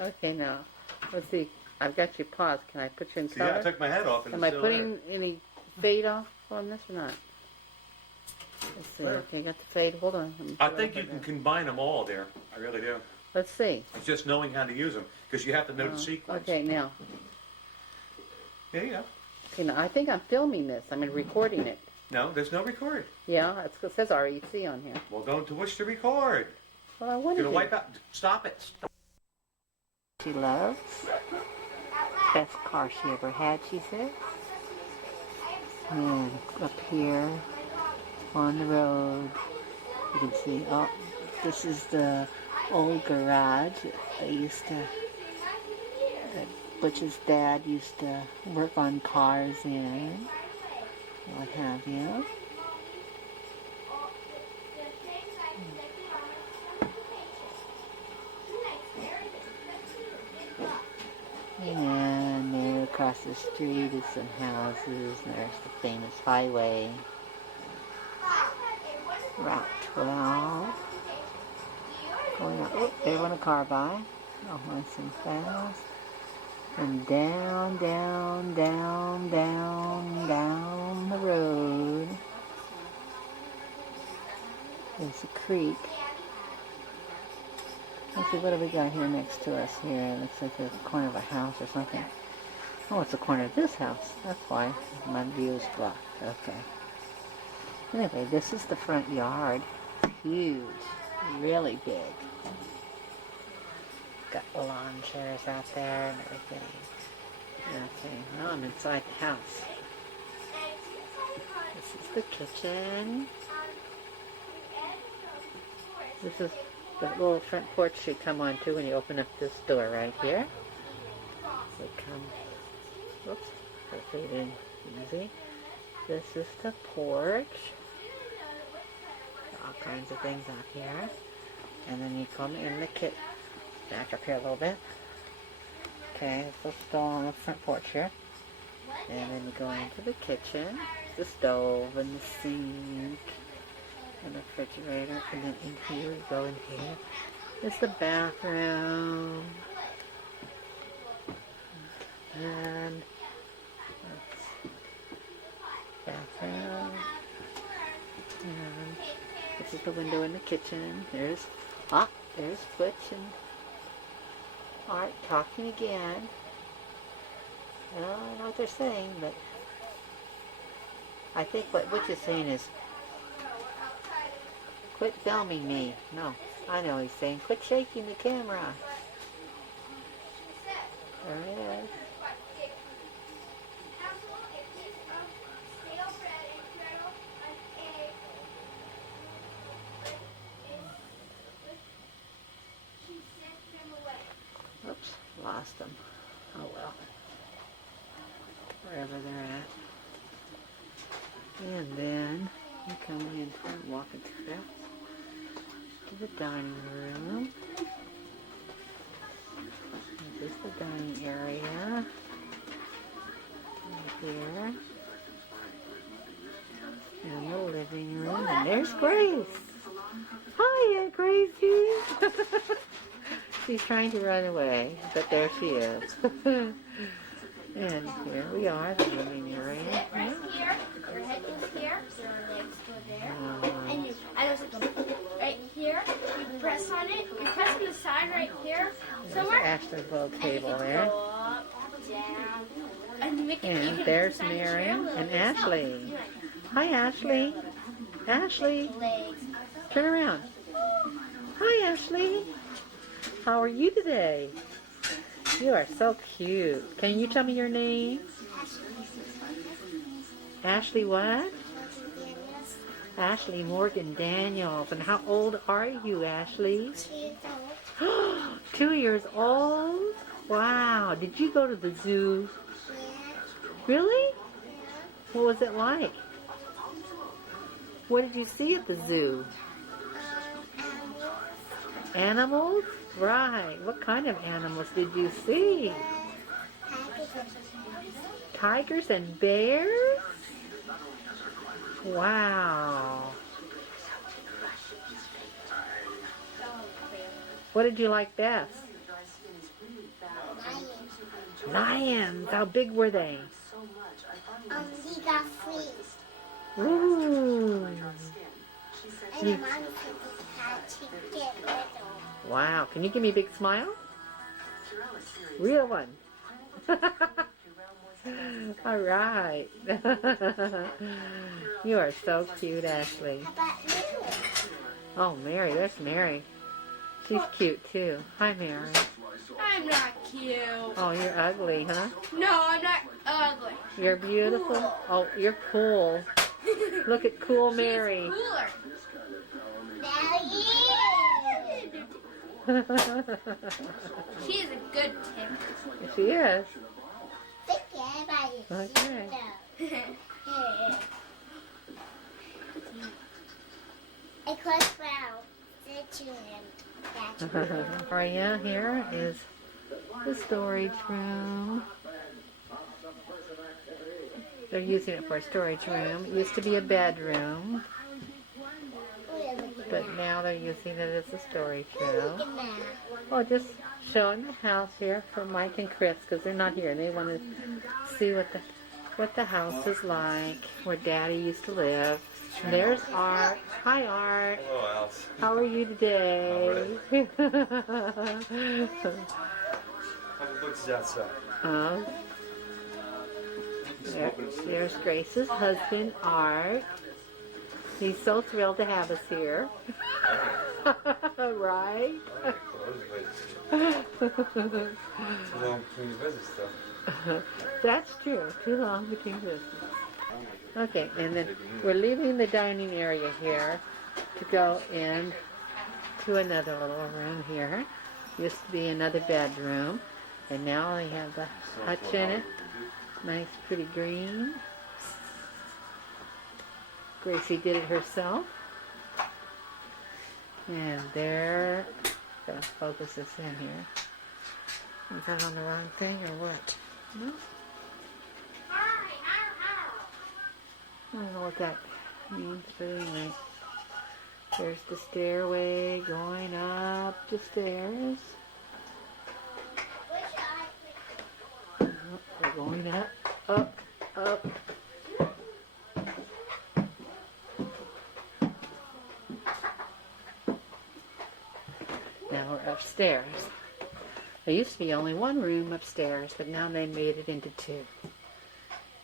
Okay, now, let's see. I've got you paused. Can I put you in color? Yeah, I took my head off and Am it's I still putting there. any fade off on this or not? Let's see. There. Okay, got the fade. Hold on. I think you can combine them all there. I really do. Let's see. It's just knowing how to use them because you have to know the sequence. Okay, now. Yeah, yeah. Okay, now I think I'm filming this. I'm recording it. No, there's no record. Yeah, it says REC on here. Well, don't wish to record. Well, I wanted You're to. gonna wipe out. Stop it. She loves. Best car she ever had, she said. And up here on the road, you can see, oh, this is the old garage I used to, Butch's dad used to work on cars in, what have you. And there across the street is some houses, and there's the famous highway, Route 12. Going up, oh, there went a car by. Oh, nice and fast. And down, down, down, down, down the road. There's a creek. Let's see, what do we got here next to us here? It looks like a corner of a house or something. Oh, it's the corner of this house. That's why my view is blocked. Okay. Anyway, this is the front yard. It's huge. Really big. Got lawn chairs out there and everything. Okay, now I'm inside the house. This is the kitchen. This is the little front porch you come onto when you open up this door right here. So come, whoops, hopefully it ain't easy. This is the porch. All kinds of things out here. And then you come in the kitchen. Back up here a little bit. Okay, so still on the front porch here. And then you go into the kitchen. The stove and the sink. And the refrigerator, and then in here, we go in here. It's the bathroom. And that's bathroom. And this is the window in the kitchen. There's Butch and Art talking again. I don't know what they're saying, but I think what Butch is saying is, quit filming me. No, I know he's saying, quit shaking the camera. There it is. Oops, lost them. Oh well. Wherever they're at. And then you come in and walk through to the dining room. This is the dining area. Right here. And the living room. And there's Grace. Hiya, Gracie. She's trying to run away, but there she is. And here we are, the living area. Right here, your head is here, your legs go there, and you, right here, you press on it, you press on the side right here, somewhere, Ashley's little table there. go up, down, and you make it And even there's inside Miriam the chair. and Ashley. Hi, Ashley. Ashley, Legs. turn around. Hi, Ashley. How are you today? You are so cute. Can you tell me your name? Ashley what? Ashley Morgan Daniels. And how old are you, Ashley? 2 years old? Wow. Did you go to the zoo? Really? What was it like? What did you see at the zoo? Animals? Right. What kind of animals did you see? Tigers and bears? Wow. What did you like best? Lion. Lions. How big were they? He got free. Ooh. And the mommy had to get little. Wow. Can you give me a big smile? Real one. All right. You are so cute, Ashley. How about you? Oh, Mary. There's Mary. She's cute, too. Hi, Mary. I'm not cute. Oh, you're ugly, huh? No, I'm not ugly. You're beautiful. Cool. Oh, you're cool. Look at cool Mary. She is a good tip. She is. Okay. A close round. Right here is the storage room. They're using it for a storage room. It used to be a bedroom, but now they're using it as a storage room. Oh, just showing the house here for Mike and Chris because they're not here. They want to see what the house is like, where Daddy used to live. And there's Art. Hi, Art. Hello, Alice. How are you today? What's outside? There's Grace's husband, Art. He's so thrilled to have us here. Right? Too long between visits, though. That's true. Too long between visits. Okay, and then we're leaving the dining area here to go in to another little room here. Used to be another bedroom, and now they have the hutch in it. Nice, pretty green. Gracie did it herself. And there, gotta focus this in here. Is that on the wrong thing or what? No? I don't know what that means, but anyway. There's the stairway going up the stairs. Oh, we're going up, up. Now we're upstairs. There used to be only one room upstairs, but now they made it into two.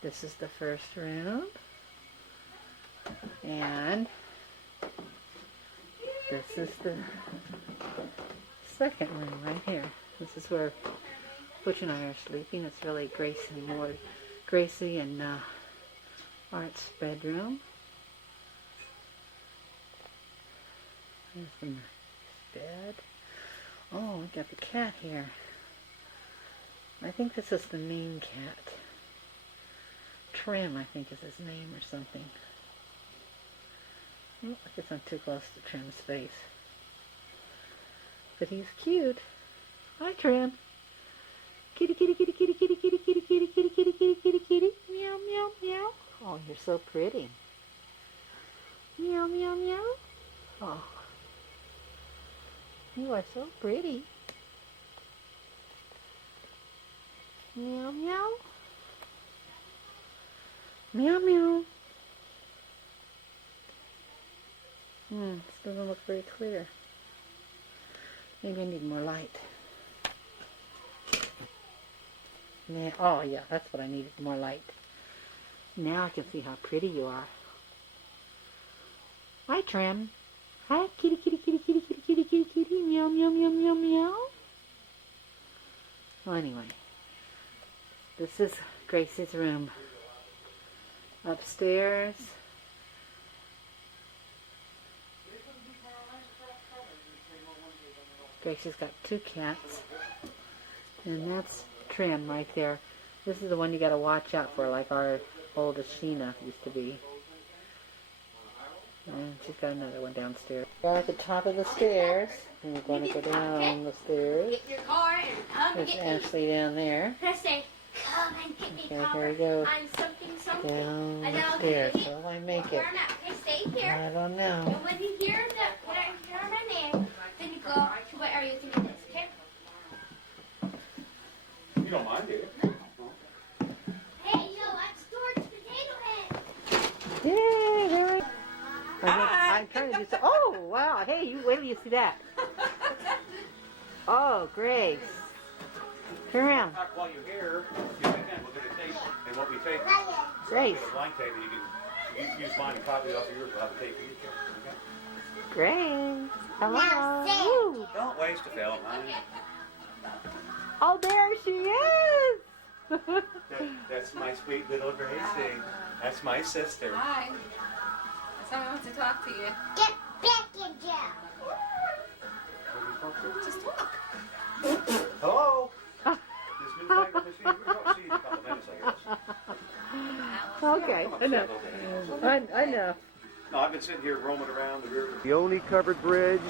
This is the first room. And this is the second room right here. This is where Butch and I are sleeping. It's really Gracie and Art's bedroom. There's the bed. Oh, we got the cat here. I think this is the main cat. Trim, I think is his name or something. Oh, I guess I'm too close to Trim's face. But he's cute. Hi, Trim. Kitty, kitty, kitty, kitty, kitty, kitty, kitty, kitty, kitty, kitty, kitty, kitty, kitty. Meow, meow, meow. Oh, you're so pretty. Meow, meow, meow. Oh. You are so pretty. Meow, meow. Meow, meow. This doesn't look very clear. Maybe I need more light. Now, oh yeah, that's what I needed, more light. Now I can see how pretty you are. Hi, Trim. Hi, kitty, kitty, kitty, kitty, kitty, kitty, kitty, kitty, meow, meow, meow, meow, meow. Well, anyway, this is Gracie's room. Upstairs. Gracie's got two cats, and that's Trim right there. This is the one you got to watch out for, like our oldest Sheena used to be. And she's got another one downstairs. We're at the top of the stairs, and we're going to go down the stairs. Get your car and come There's get me. Ashley down there. Press say, come and get me. Okay, Papa. here we go. I'm something, something. Down And the I'll stairs. get it. Will I make it? Where I'm at. Okay, stay here. I don't know. And when you hear my name, then you go to what area you think wow. Hey, you wait till you see that. Oh, Grace. Turn around. While you're here, if you can, we'll get a tape. And what we take, Grace. get a blank tape, and you can use mine and copy off of yours. We'll have a tape for you. Okay? Grace. Hello. Woo. Don't waste a film, honey. Oh, there she is. That's my sweet little Gracie. That's my sister. Hi. Someone wants to talk to you. Get back in there. Just talk. Hello. This new type of machine. We're going to see you in a couple of minutes, I guess. Okay, enough. Enough. No, I've been sitting here roaming around the river. The only covered bridge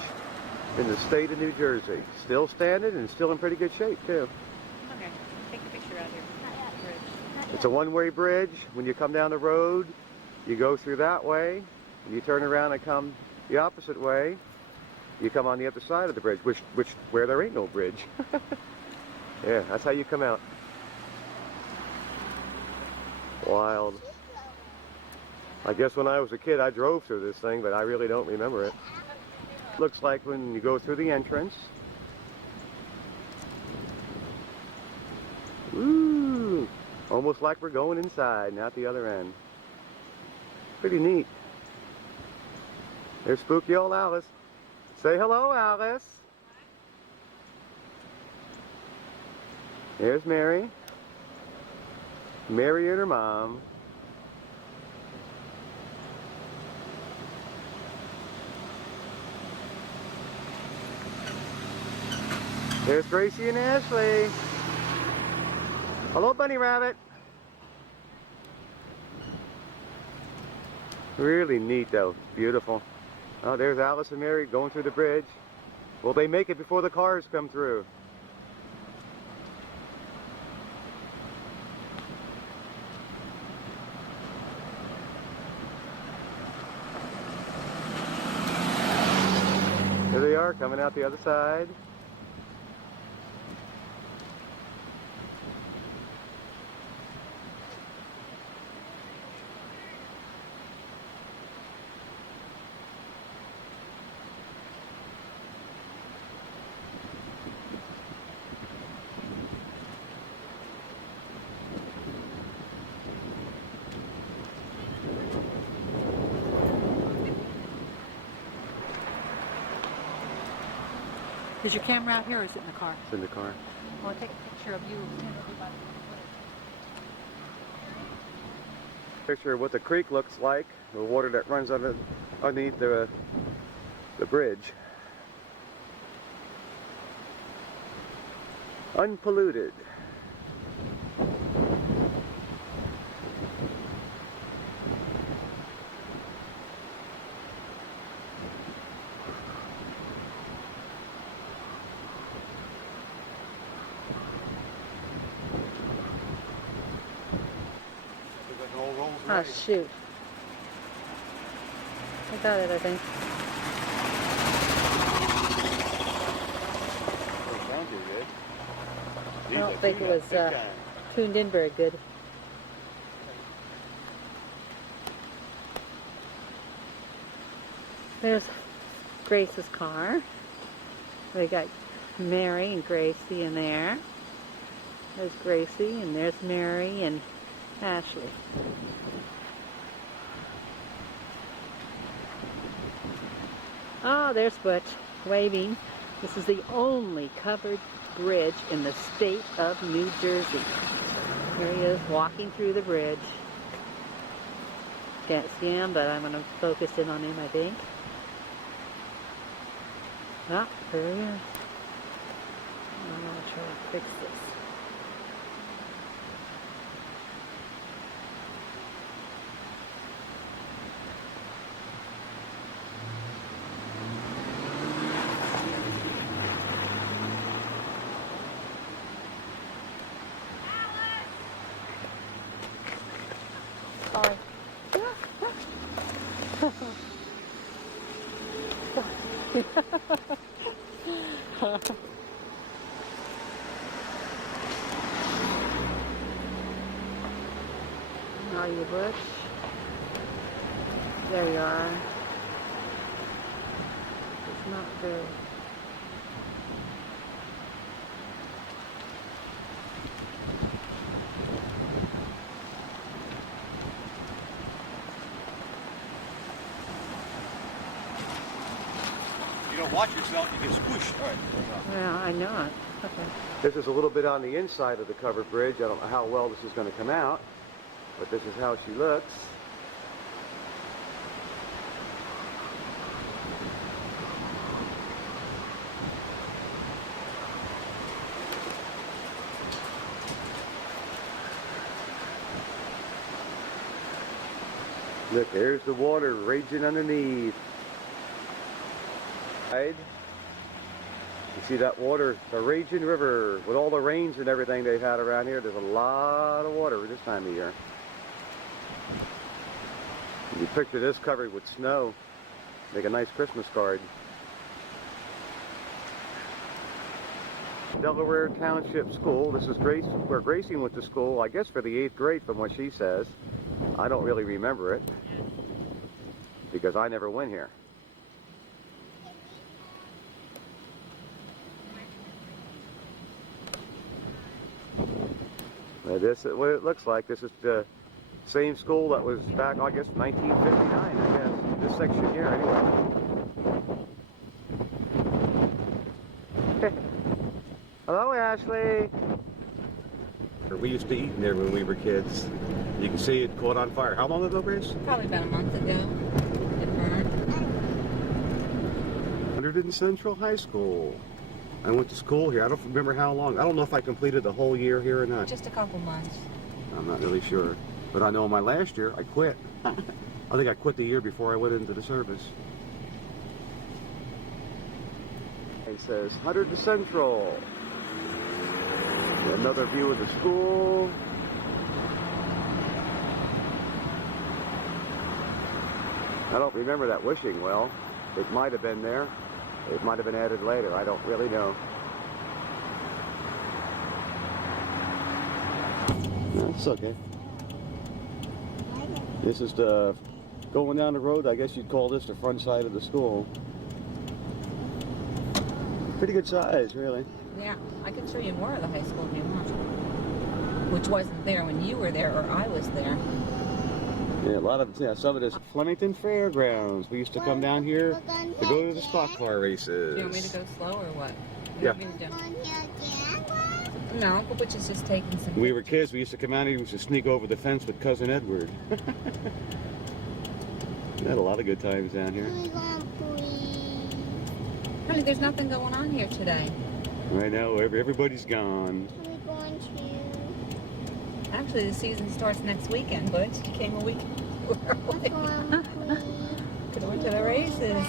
in the state of New Jersey. Still standing and still in pretty good shape, too. Okay, take a picture out here. It's a one-way bridge. When you come down the road, you go through that way. When you turn around and come the opposite way, you come on the other side of the bridge, where there ain't no bridge. Yeah, that's how you come out. Wild. I guess when I was a kid, I drove through this thing, but I really don't remember it. Looks like when you go through the entrance. Ooh, almost like we're going inside, not the other end. Pretty neat. There's spooky old Alice. Say hello, Alice. There's Mary. Mary and her mom. There's Gracie and Ashley. Hello, Bunny Rabbit. Really neat, though. Beautiful. Oh, there's Alice and Mary going through the bridge. Will they make it before the cars come through? Here they are, coming out the other side. Is your camera out here or is it in the car? It's in the car. I want to take a picture of you and everybody. Picture of what the creek looks like, the water that runs underneath the bridge. Unpolluted. Oh, shoot. I got it, I think. Sound too good. I don't think it was tuned in very good. There's Grace's car. We got Mary and Gracie in there. There's Gracie and there's Mary and Ashley. Oh, there's Butch waving. This is the only covered bridge in the state of New Jersey. Here he is walking through the bridge. Can't see him, but I'm going to focus in on him, I think. Ah, there he is. I'm going to try to fix this. Sorry. Are you, Butch? There you are. not very. You don't watch yourself, you get squished. Yeah, I know it. Okay. This is a little bit on the inside of the covered bridge. I don't know how well this is going to come out, but this is how she looks. Look, there's the water raging underneath. Right? You see that water, the raging river, with all the rains and everything they've had around here. There's a lot of water this time of year. You picture this covered with snow. Make a nice Christmas card. Delaware Township School. This is where Gracie went to school, I guess for the 8th grade from what she says. I don't really remember it because I never went here. This is what it looks like. This is the same school that was back, I guess, 1959, I guess. This section here, anyway. Hello, Ashley. We used to eat in there when we were kids. You can see it caught on fire. How long ago, Grace? Probably about a month ago. It burned. 100 Central High School. I went to school here. I don't remember how long. I don't know if I completed the whole year here or not. Just a couple months. I'm not really sure. But I know my last year, I quit. I think I quit the year before I went into the service. It says 100 Central. Another view of the school. I don't remember that wishing well. It might have been there. It might have been added later. I don't really know. No, it's okay. This is the going down the road. I guess you'd call this the front side of the school. Pretty good size, really. Yeah, I can show you more of the high school if you want. Which wasn't there when you were there or I was there. Yeah, some of this Flemington Fairgrounds. We used to come down here to go to the stock car races. Do you want me to go slow or what? Yeah. No, Uncle Butch is just taking some When we were kids, we used to come out here, we used to sneak over the fence with Cousin Edward. We had a lot of good times down here. Honey, there's nothing going on here today. Right now, everybody's gone. Actually, the season starts next weekend, Butch. You came a week early. Going to the races.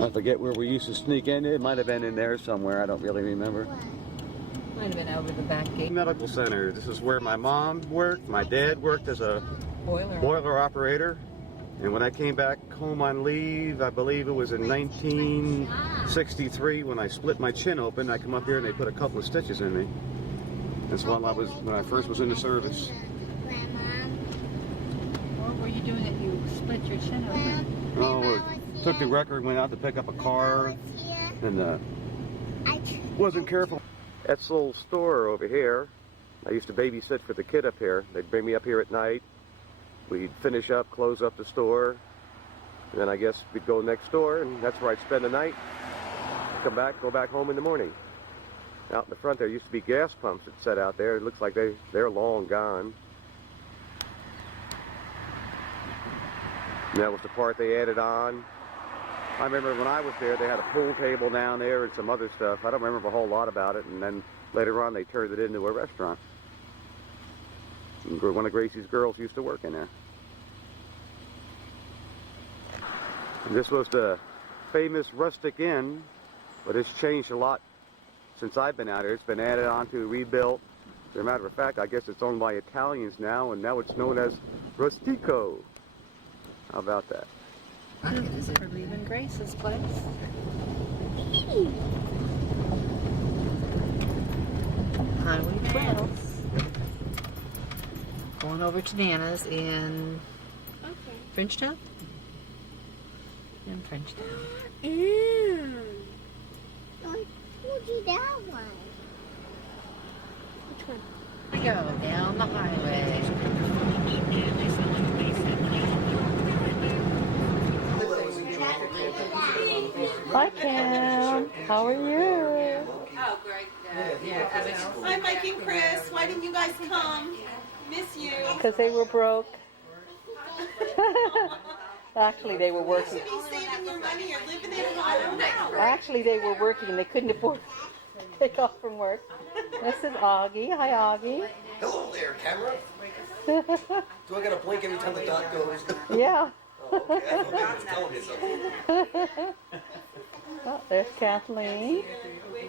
I forget where we used to sneak in. It might have been in there somewhere. I don't really remember. Might have been over the back gate. Medical Center. This is where my mom worked. My dad worked as a boiler operator. And when I came back home on leave, I believe it was in 1963 when I split my chin open. I come up here and they put a couple of stitches in me. That's when I first was in the service. What were you doing that you split your chin open? Oh, took the record, went out to pick up a car, and wasn't careful. Etzel's store over here. I used to babysit for the kid up here. They'd bring me up here at night. We'd finish up, close up the store, and then I guess we'd go next door, and that's where I'd spend the night. Come back, go back home in the morning. Out in the front there used to be gas pumps that set out there. It looks like they're long gone. And that was the part they added on. I remember when I was there, they had a pool table down there and some other stuff. I don't remember a whole lot about it, and then later on they turned it into a restaurant. One of Gracie's girls used to work in there. And this was the famous Rustic Inn, but it's changed a lot since I've been out here. It's been added on to, rebuilt. As a matter of fact, I guess it's owned by Italians now, and now it's known as Rustico. How about that? This is for leaving Grace's place. Highway 12. going over to Nana's in Okay. Frenchtown? In Frenchtown. I told you that one. Which one? We go down the highway. Hi, Cam. How are you? Oh, great. Hi, Mike and Chris. Why didn't you guys come? Miss you. Because they were broke. Actually, they were working. You should be saving your money. You're living in home. Actually, they were working. They couldn't afford to take off from work. This is Augie. Hi, Augie. Hello there, camera. Do I gotta blink every time the dot goes? Yeah. Oh, okay. I thought maybe it was telling me something. Oh, there's Kathleen.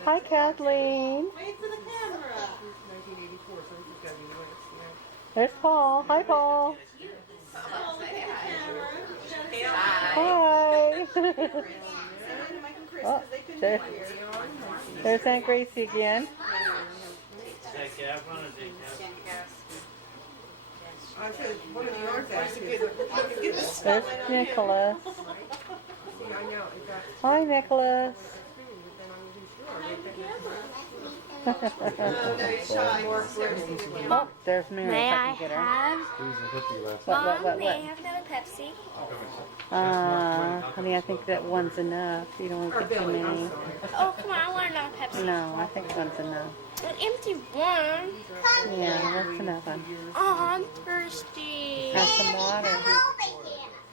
Hi, Kathleen. Wait for the camera. There's Paul. Hi, Paul. Oh, look at the camera. Hi. Say hi to Mike and Chris Oh, because they couldn't there- be here. There's Aunt Gracie again. I said, one of the artifacts. Get the There's spotlight on him. Nicholas. Hi, Nicholas. Oh, no, he's shy. Oh, there's Mary. May If I I can get her. have? What? May I have another Pepsi? Honey, I think that one's enough. You don't want to get too many. Oh, come on, I want another Pepsi. No, I think one's enough. An empty one. Yeah, that's enough, hon. Oh, I'm thirsty. Have some water.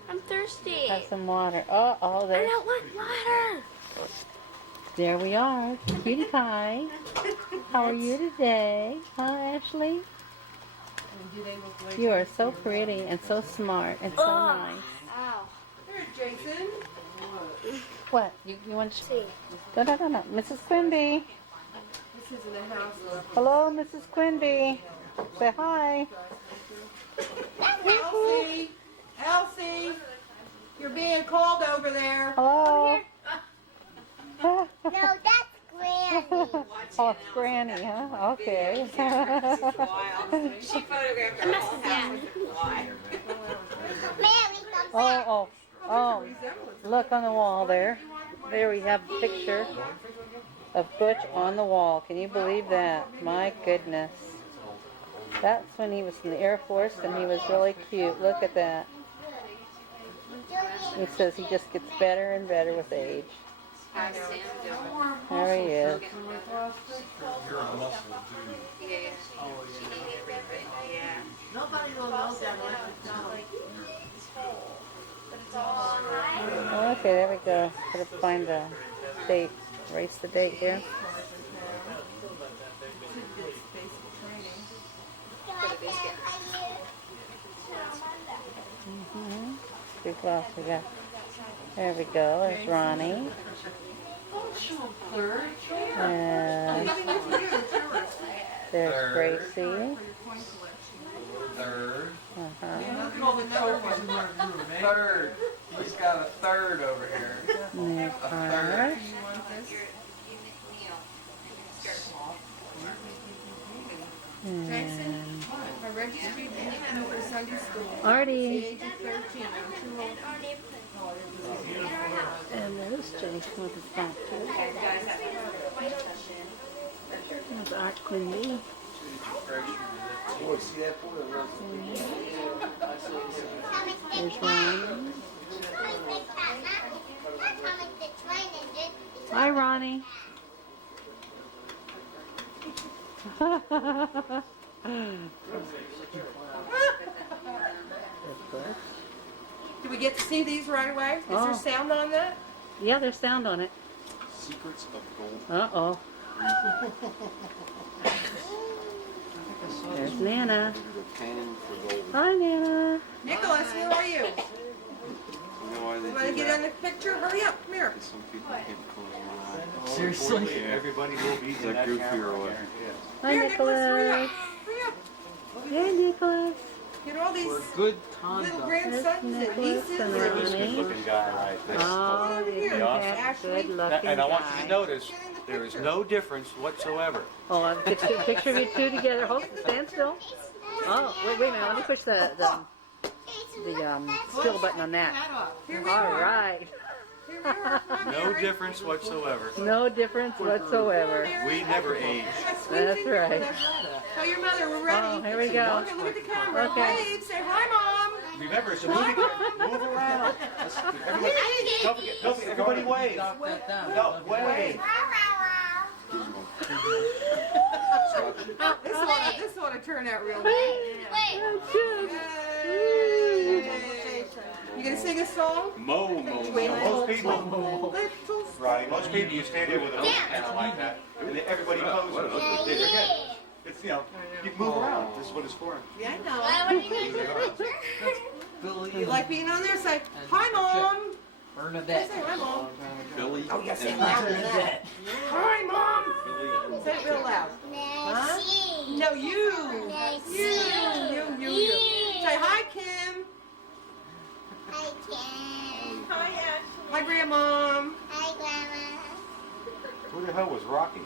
I'm thirsty. Have some water. Oh, I there's. don't want water. There we are. Cutie pie. How are you today? Huh, Ashley? You are so pretty and so smart and so nice. Ow. There, Jason. What? You want to... See. No. Mrs. Quimby. This is in the house. Hello, Mrs. Quimby. Say hi. Elsie. Elsie. You're being called over there. Hello. No, that's Granny. Oh, it's Granny, huh? Okay. She photographed her whole house with a fly. Oh, look on the wall there. There we have a picture of Butch on the wall. Can you believe that? My goodness. That's when he was in the Air Force and he was really cute. Look at that. He says he just gets better and better with age. There he is. Okay, there we go. Gotta find the date. Erase the date here. Too close. We got. There we go. There's Ronnie. And there's Gracie. Third. Uh-huh. Third. He's got a third over here. And there's Connor. And I registered you for Sunday school. Artie. Age of 13. I'm too old. And there's Jason with his back to it. There's Art Quimby. Boy, see that boy? There's Ronnie. Hi, Ronnie. Do we get to see these right away? Is Oh. there sound on that? Yeah, there's sound on it. Secrets of gold. Uh-oh. There's Nana. Panning for gold. Hi, Nana. Nicholas, where are you? You know why they You want to do get that? in the picture? Hurry up, come here. Some people can't close one eye. Seriously? Yeah. Everybody will be Is that goofy or what? Hi, Here, Nicholas, hurry Nicholas. up. Hurry up. Hey, Nicholas. Get all these Good little conduct. grandsons and Nicholas nieces. and and- Ronnie. guy right there. Oh, over you here. can Awesome. have good looking And I want you guy. to notice, Get in the there is picture. no difference whatsoever. Oh, I'll get you a picture of you two together. Hold, stand still. Oh, wait a minute. Let me push the spill button on that. All right. No difference whatsoever. No difference whatsoever. We never age. That's right. Tell your mother we're ready. Oh, here we go. Okay, look at the camera. Okay. Wave. Say hi, Mom. Remember, it's a movie. Move around. Everybody, don't forget, everybody wave. No, wave. This ought to turn out real good. Wait. You gonna sing a song? Most people, Ronnie, most people, you stand there with a camera like that, and then everybody poses. They forget. It's, you know, you move around. This is what it's for. Yeah, I know. What are you doing for the picture? You like being on there? Say hi, Mom. Bernadette. Say hi, Mom. Billy. Oh, yes, say louder than that. Hi, Mom. Say it real loud. Huh? No, you. You. Say hi, Kim. Hi, Kim. Hi, Ash. Hi, Grandma. Hi, Grandma. Who the hell was Rocky?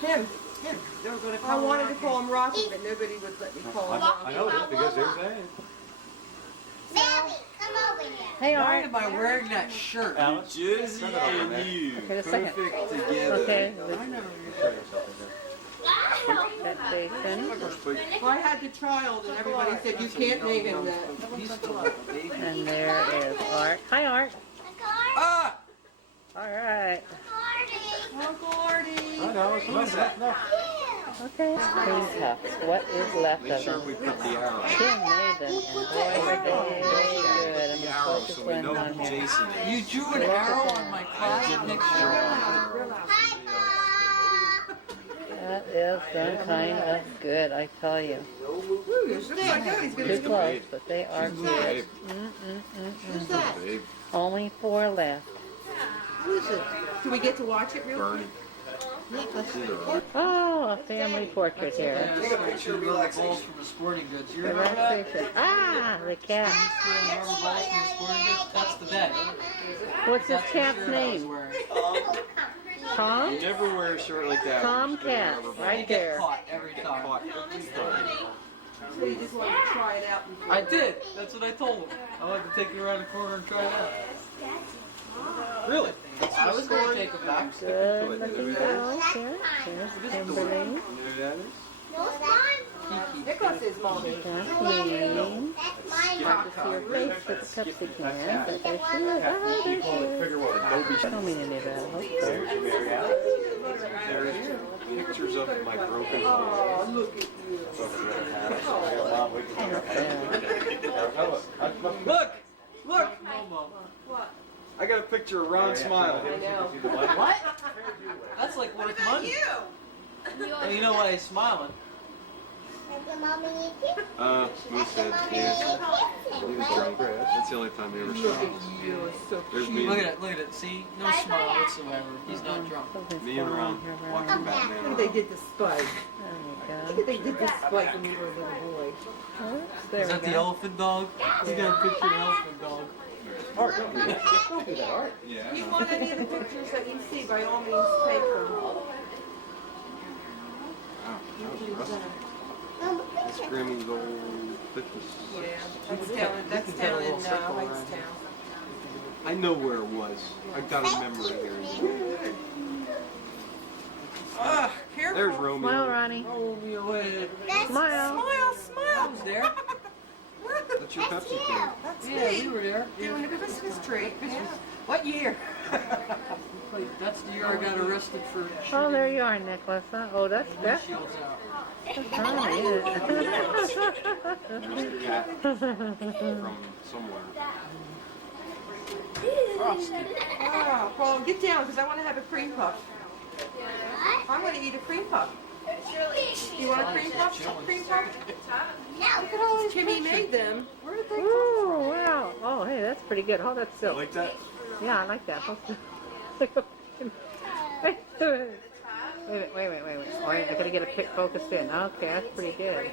Him. I wanted to call him Rocky, but nobody would let me call him Rocky. I know this because they're saying. Baby, come over here. Hey, Why Art. am I wearing that shirt? Alice? Jersey Turn it over, and man. you. Okay, a second. Perfect together. Okay. Turn yourself in there. That Jason. Well, I had the child, and everybody said you can't name him that. He's still a baby. And there is Art. Hi, Art. Ah! All right. Uncle Artie. I know, it's what's that? No. Okay. Cream puffs. What is left Make of sure them? we put the arrow. Kim made them, and boy, were they good. I'm The gonna arrow focus so we one know on who here. Jason is. You drew an arrow on my class picture. That is some kind of good, I tell you. Ooh, you're so like that. He's Too gonna close, but they are good. Babe. Who's that? Babe. Only 4 left. Who's it? Do we get to watch it real Bernie. quick? Oh, a family portrait here. Take a picture of relaxation from the sporting goods. You remember that? Relaxation. Ah, the cat. That's the bed. What's this That's the cat's shirt I was name? wearing. Tom? You never wear a shirt like that. Tomcat, right You get there. caught every time. So you just want to try it out before. I did. That's what I told him. I wanted to take you around the corner and try it out. Really? I was going to take it back. Good looking girl here. Here's Kimberly. You know who that is? No, it's mine. Nicholas is mommy. Kathleen. That's mine. Hard to see her face with the Pepsi can, but there she is. Ah, there she is. Figure what Adobe Don't mean any of that. There's your Mary Alice. There's pictures of my broken Oh, home. look at you. Look! Look! What? I got a picture of Ron smiling. I know. What? That's like worth money. Oh, you know why he's smiling? Have your mommy eat it? Moose said he was drunk. That's the only time he ever Look smiles. at you. It's so There's cute. me, Look at it, look at it. See? No smile whatsoever. He's not drunk. Something's me and going on Ron here, walking Ron. Look Batman. what they did to Spike. There Look you what they did to Spike when you were a little boy. go. Oops, there Is we that the go. elephant dog? He's got a picture of the elephant dog. Art, don't do that. Don't do that, Art. Yeah. If you want any of the pictures that you see, by all means, take them. That's Grammy's old fitness. Yeah, that's down in Hightstown. I know where it was. I got a memory here. Ah, careful. There's Romeo. Smile, Ronnie. Romeo, wait. Smile. Smile, smile. Who's there? That's your Pepsi can. That's Yeah, we me. were there. Doing the Christmas tree. What year? That's the year I got arrested for Oh, there you are, Nicholas. Huh? Oh, that's shields out. Ronnie, isn't it? There's the cat from somewhere. Frosty. Wow. Well, get down because I want to have a cream puff. I'm going to eat a cream puff. You want a cream puff? Cream puff? Look at all these. Kimmy made them. Where did they come Ooh, wow. Oh, hey, that's pretty good. Oh, that's silk. Like that? Yeah, I like that. Wait a minute. All right, I gotta get a pic focused in. Okay, that's pretty good. Okay.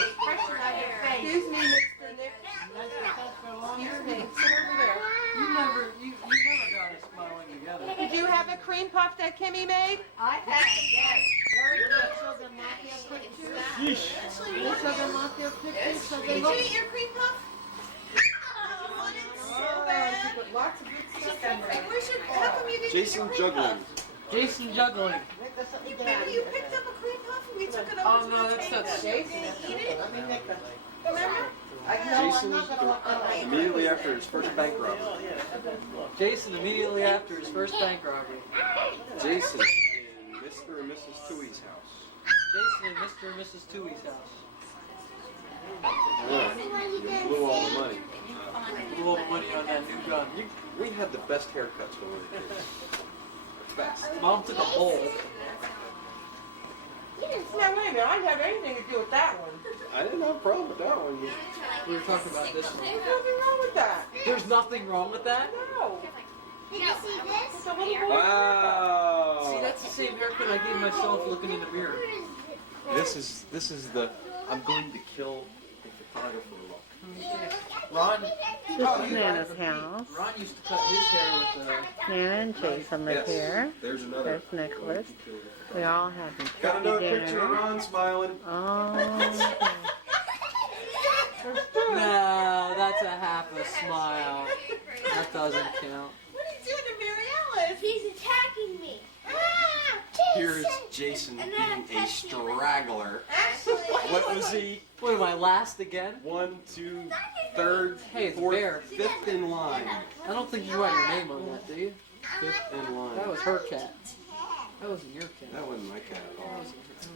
Excuse me, Mr. Nick. Excuse me. Sit over there. You never got a smile cream puff that Kimmy made? I have, yes. Very good. Did you eat your cream puff? You want it so bad? Put lots of good stuff in there. Where's your, how come you didn't Jason eat your cream juggling. puff? Jason juggling. Remember you picked up a cream puff and we took it over Oh, to no, the that's table not and you didn't eat it? Let me make a. Remember? Jason immediately after his first bank robbery. Jason immediately after his first bank robbery. Jason in Mr. and Mrs. Tui's house. Jason and Mr. and Mrs. Tui's house. Yeah, you blew all the money. Blew all the money on that new gun. We had the best haircuts when we were kids. The best. Mom took a bowl. Now wait a minute, I didn't have anything to do with that one. I didn't have a problem with that one. We were talking about this one. There's nothing wrong with that. There's nothing wrong with that? No. Did you see this? It's a little boy. Wow. See, that's the same haircut I gave myself looking in the mirror. This is the I'm going to kill a photographer look. Ron, This is Nana's house. Ron used to cut his hair with the... Nana and Jason live here. There's another. There's Nicholas. We all having Got turkey another picture of dinner. Ron smiling. Oh, No, that's a half a smile. That doesn't count. What are you doing to Mary Alice? He's attacking me. Here is Jason being a straggler. Actually, What was he? What, am I last again? 1, 2, 3rd, Hey, it's 4th, Bear. 5th in line. I don't think you write your name on that, do you? 5th in line. That was her cat. That wasn't your cat. That wasn't my cat at all.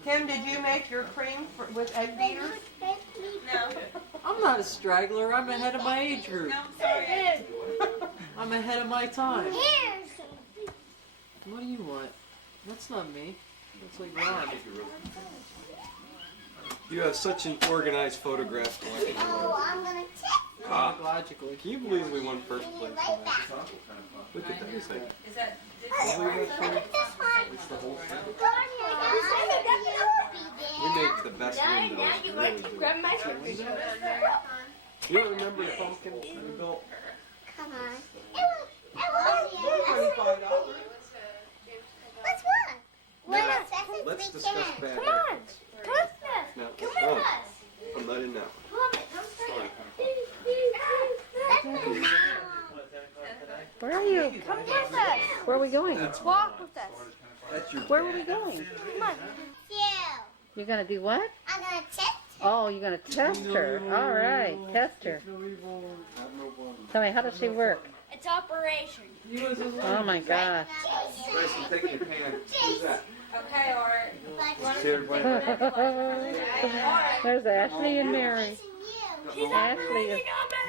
Kim, did you make your cream with egg beaters? No. I'm not a straggler. I'm ahead of my age group. No, I'm sorry. I'm ahead of my time. Here's What do you want? That's not me. That's like Ron. You have such an organized photograph collection. I'm gonna tip. Chronologically. Can you believe we won first place? Look at that thing. Is that This one. It's the whole thing. We We make the best windows. Now you Really want to do. grab my picture. You don't remember the pumpkin we built? Come on. $25. What's one? Let's discuss bad Come on. haircuts. Come with us. No. Come Oh, with us. I'm not in now. Come on, come straight. where are you? Come with us. Where are we going? Walk with us. That's your Where are we going? Come on. You're gonna do what? I'm gonna test Oh, you're gonna test her. All right, test her. Tell me, how does she work? It's operation. Oh my gosh. Grayson, take your pan. Who's that? okay, Art? There's Ashley and Mary.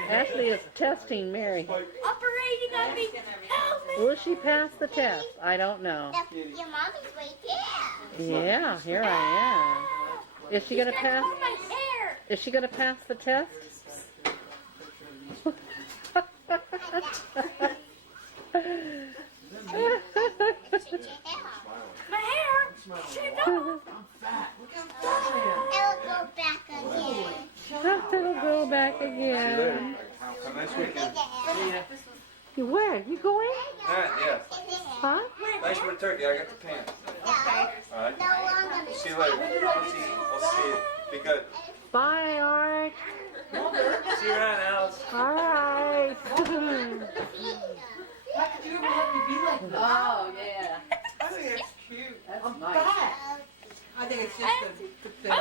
Ashley is testing Mary. Operating on me. Help me. Will she pass the test? I don't know. Your mommy's right there. Yeah, here I am. Is she gonna pass? Pull my hair. Is she gonna pass the test? My hair. Shave off. It'll go back again. It'll go back again. Have a nice weekend. You where? You going? Yeah. Huh? Nice with the turkey. I got the pan. Okay. All right. No longer. See you later. I'll see you. Be good. Bye, Art. See you around, Alice. All right. Oh, yeah. I think it's cute. That's I'm nice. fat. I think it's just the thing.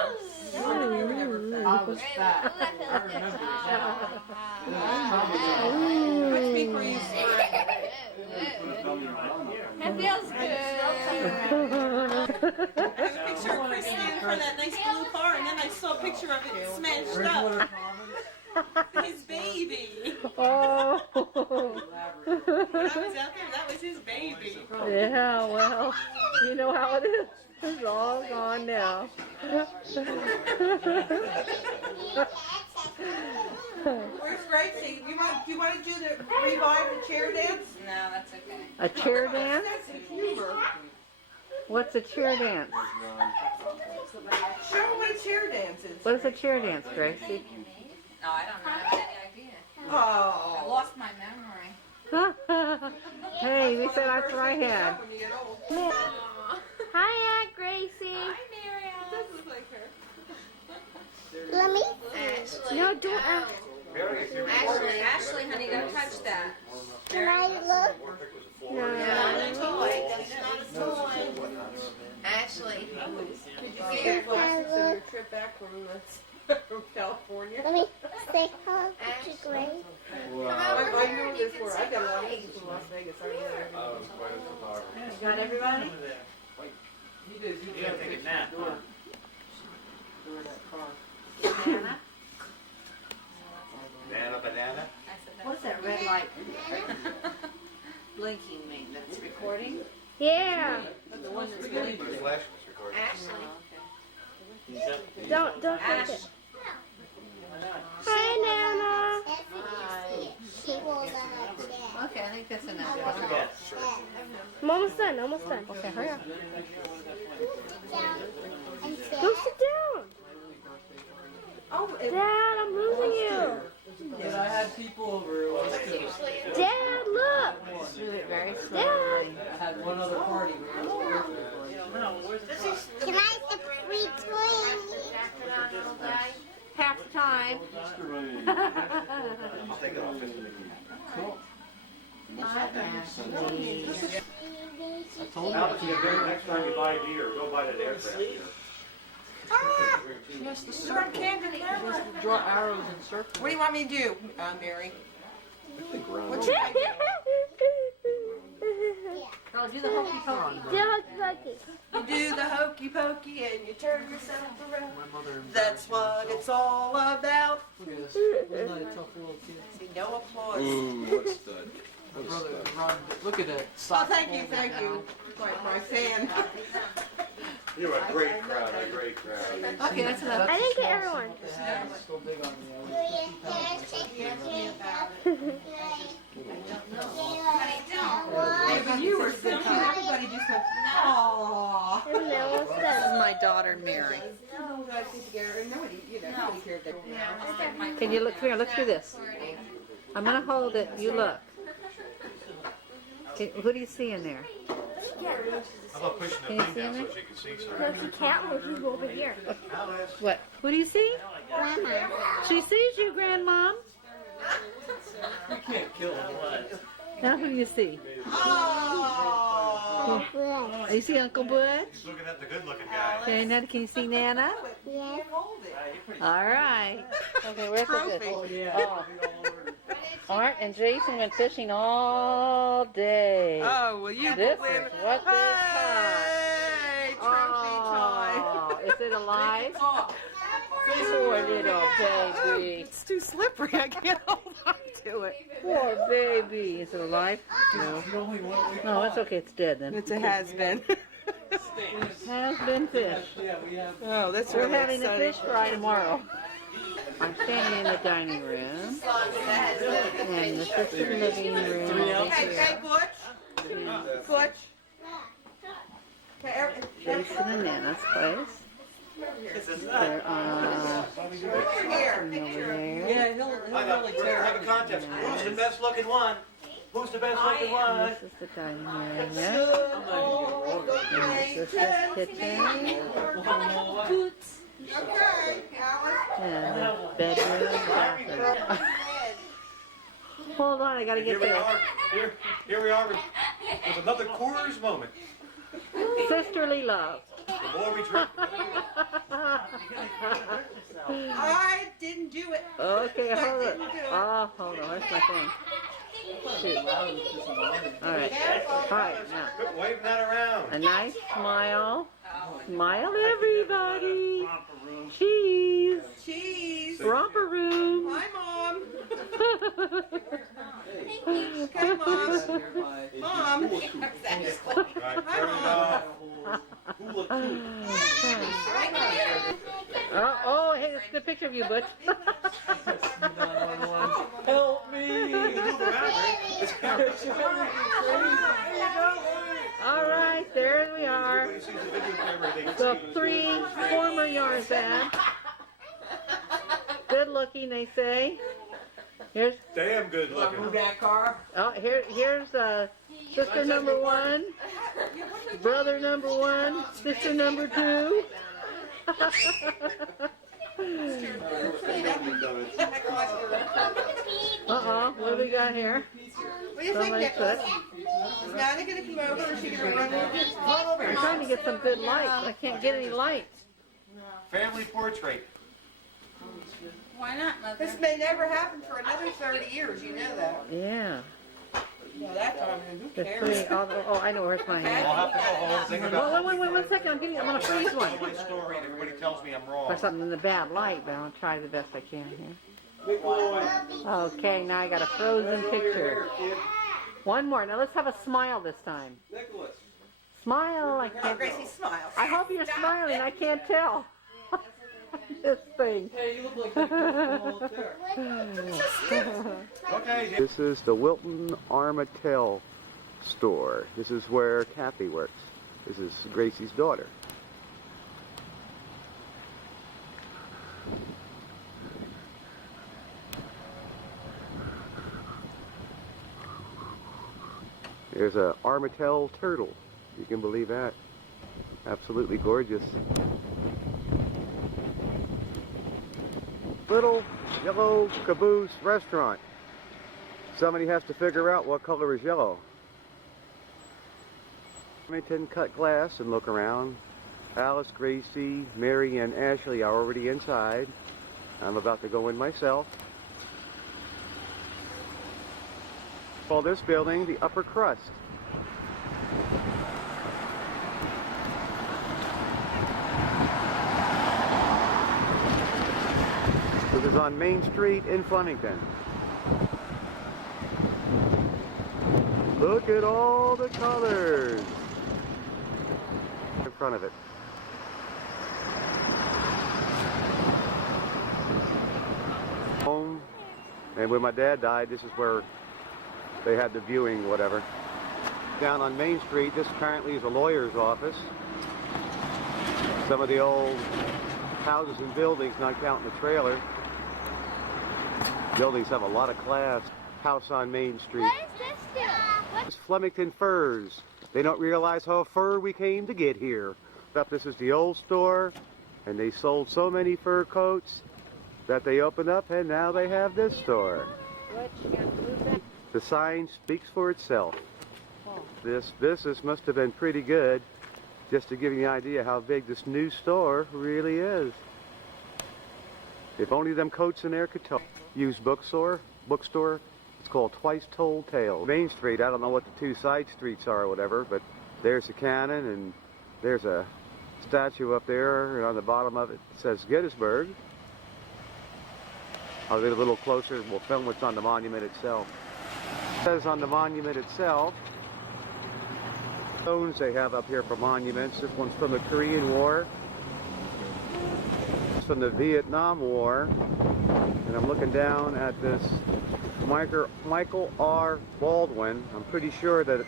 I was fat. I remember Let's speak for you, sir. It feels good. I have a picture of Christine for that nice blue car, and then I saw a picture of it smashed up. His baby. Oh. When I was out there, that was his baby. Yeah, well, you know how it is. It's all gone now. Where's Gracie? You want to do the revive the chair dance? No, that's okay. A chair dance? That's a humor. What's a chair dance? Show me what a chair dance is. What is a chair dance, Gracie? No, I don't have any idea. I Oh. lost my memory. Hey, we said our right hand. When you get old. Hi, Aunt Gracie. Does look like her. Let me. Ashley. No, don't. Ashley, honey, don't touch that. Can I look? Not a toy. That's not a toy. Ashley, could you get your Glasses of your trip back from California. Let me say hello to Grace. I know this word. I got a lot of things from Las Vegas. I know everything. You got everybody? You did. You gotta take a nap. Door that car. Banana? Banana. What's that red light blinking mean? That's recording? Yeah. The one that's blinking. Your flash was recording. Ashley. Don't take Ash. it. Hi, Nana. Okay, I think that's enough. Almost done. Almost done. Okay, hurry up. Go sit down. Oh, Dad, I'm losing you. But I had people over. It was good. Dad, look. Do it very Dad. slowly. I had one other party. But it was perfect. Can I get free toys? Half the time. I'll take it off. Cool. Ashley. Alex, next time you buy deer, go buy that aircraft deer. Yes, the short candy camera. Draw arrows in circles. what do you want me to do, Mary? What Yeah. should I Girl, do the hokey pokey. do? You do the hokey pokey and you turn yourself around. My mother. That's what it's all about. Look at this. Wasn't that a tough little kid? See, no applause. Ooh, what a stud. My brother, Ron, look at that. Oh, Sock thank you, ball thank down. you. Like my fan. You're a great crowd, a great crowd. Okay, that's enough. I didn't get everyone. The hat was so big on me. I was 50 pounds. Yeah, but you were so cute. Everybody just went, aww. And then almost This done. is my daughter, Mary. No, guys get together. And nobody, nobody cared that. Can you look here? Look through this. I'm gonna hold it. You look. Okay, who do you see in there? How about pushing the Can you thing see down him so she can see There's something? a cat who's over here. Alice. What? Who do you see? Grandma. She sees you, Grandmom. You can't kill him. Now who do you see? Oh. You see Uncle Butch? He's looking at the good-looking guy. Okay, now can you see Nana? Yes. All right. Okay, where's the fish? Oh, yeah. Oh. Art and Jason went fishing all day. Oh, well, you This live. is what they caught. Hey, trophy time. Oh, is it alive? Poor little baby. It's too slippery. I can't hold on to it. Poor baby. Is it alive? No. No, it's okay. It's dead then. It's a has-been. Has been fish. Yeah, we have. Oh, that's We're really having a exciting. fish fry tomorrow. I'm standing in the dining room. And this is the living room over Hey, here. hey, Butch. Butch. Okay, Jason and Nana's place. They're here. over there. Yeah, he'll really We're tear gonna have a contest. Who's the best looking one? Who's the best looking one? This is the dining area. And this is the kitchen. Okay, Alice. And the bedroom, bathroom. Hold on, I gotta Here get we there. are. Here we are with another Coors moment. Sisterly love. The more we drink, I didn't do it. Okay, hold it. Oh, hold on, where's my phone? Shoot. All right, now. quit waving that around. A nice smile. Smile, everybody. Cheese. Cheese. Romper room. Hi, Mom. Okay, Mom. Mom. Right, turn it off. Oh, hey, it's the picture of you, Butch. Help me! Move around, right? This camera. All right, there we are. Everybody sees the video camera, they can The see you. 3 former Yarzab. Good looking, they say. Here's Damn good looking. Move that car. here's sister number 1, brother number 1, sister number 2. What do we got here? What do you think, Nicholas? Is Nana going to come over or is she going to run over? I'm trying to get some good light, but I can't get any light. Family portrait. Why not, Mother? This may never happen for another 30 years, you know that. Yeah. Well, that time, who There's cares? 3. Oh, I know where's mine. I'll have to go home and think about Wait, 1 second. I'm gonna freeze one. my story and everybody tells me I'm wrong. Or something in the bad light, but I'll try the best I can here. Big boy. Okay, now I got a frozen picture. One more. Now let's have a smile this time. Nicholas. Smile. I can't. Gracie smiles. I hope you're smiling. I can't tell. This thing. Hey, you look like you're Okay. This is the Wilton Armatel store. This is where Kathy works. This is Gracie's daughter. There's a Armatel turtle. You can believe that. Absolutely gorgeous. Little yellow caboose restaurant. Somebody has to figure out what color is yellow. Flemington cut glass and look around. Alice, Gracie, Mary, and Ashley are already inside. I'm about to go in myself. Call this building the upper crust. This is on Main Street in Flemington. Look at all the colors in front of it. Home, and when my dad died, this is where they had the viewing, whatever. Down on Main Street, this apparently is a lawyer's office. Some of the old houses and buildings, not counting the trailer. Buildings have a lot of class. House on Main Street. What is this do? It's Flemington Furs. They don't realize how fur we came to get here. This is the old store, and they sold so many fur coats that they opened up, and now they have this store. The sign speaks for itself. This business must have been pretty good, just to give you an idea how big this new store really is. If only them coats in there could talk. Used bookstore. It's called Twice Told Tales. Main Street, I don't know what the two side streets are or whatever, but there's the cannon, and there's a statue up there, and on the bottom of it says Gettysburg. I'll get a little closer, we'll film what's on the monument itself. It says on the monument itself, stones they have up here for monuments. This one's from the Korean War. It's from the Vietnam War. And I'm looking down at this Michael R. Baldwin. I'm pretty sure that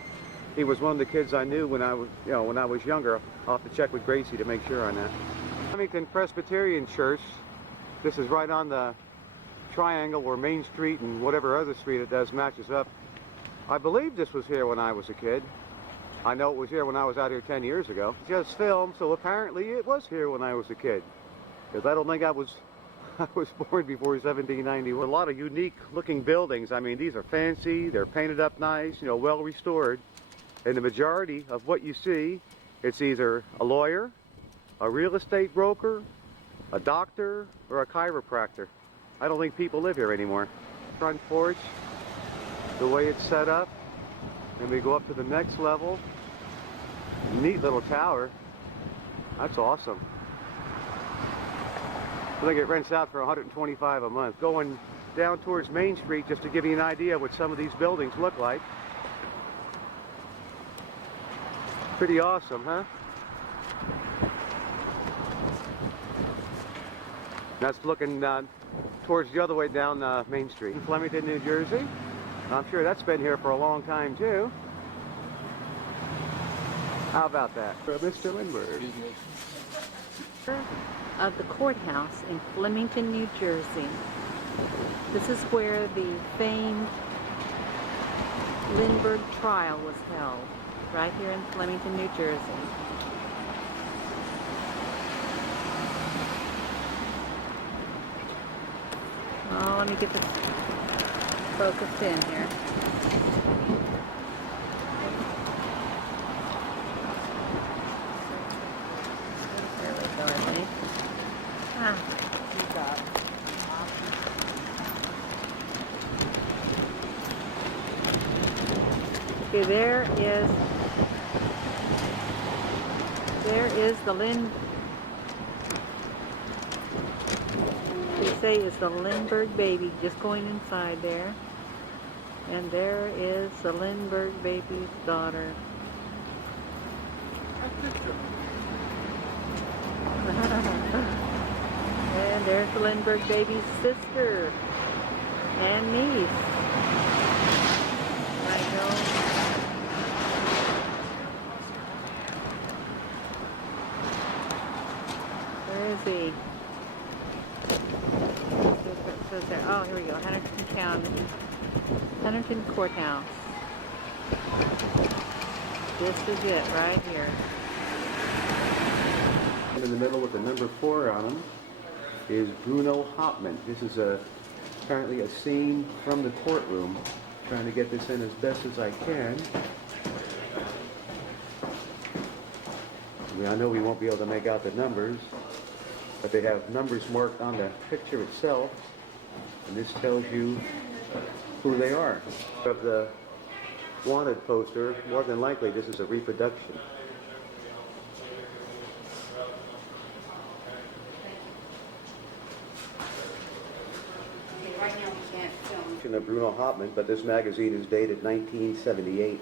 he was one of the kids I knew when I was younger. I'll have to check with Gracie to make sure on that. Flemington Presbyterian Church. This is right on the triangle where Main Street and whatever other street it does matches up. I believe this was here when I was a kid. I know it was here when I was out here 10 years ago. Just filmed, so apparently it was here when I was a kid. Because I don't think I was born before 1791. A lot of unique looking buildings. I mean, these are fancy, they're painted up nice, well restored. And the majority of what you see, it's either a lawyer, a real estate broker, a doctor, or a chiropractor. I don't think people live here anymore. Front porch, the way it's set up, and we go up to the next level. Neat little tower. That's awesome. I think it rents out for $125 a month. Going down towards Main Street, just to give you an idea what some of these buildings look like. Pretty awesome, huh? That's looking towards the other way down Main Street. In Flemington, New Jersey. I'm sure that's been here for a long time, too. How about that? Mr. Lindbergh. Of the courthouse in Flemington, New Jersey. This is where the famed Lindbergh trial was held, right here in Flemington, New Jersey. Oh, let me get this focused in here. There we go, I think. Ah, you got it. Okay, there is the they say is the Lindbergh baby just going inside there. And there is the Lindbergh baby's daughter. And there's the Lindbergh baby's sister and niece. Right now. Where is he? It says there. Oh, here we go. Huntington County. Huntington Courthouse. This is it right here. In the middle with the number 4 on him is Bruno Hauptmann. This is apparently a scene from the courtroom. Trying to get this in as best as I can. I know we won't be able to make out the numbers, but they have numbers marked on the picture itself, and this tells you who they are. Of the wanted poster, more than likely this is a reproduction. Right now we can't film. Of Bruno Hauptmann, but this magazine is dated 1978.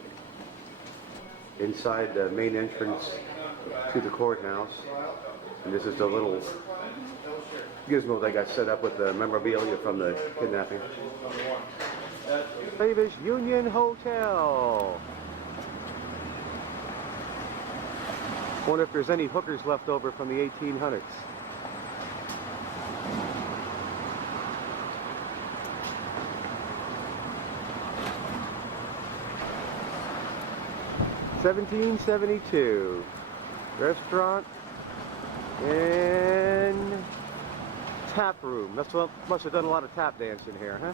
Inside the main entrance to the courthouse, and this is the little gizmo they got set up with the memorabilia from the kidnapping. Davis Union Hotel. Wonder if there's any hookers left over from the 1800s. $17.72. Restaurant and tap room. Must have done a lot of tap dancing here, huh?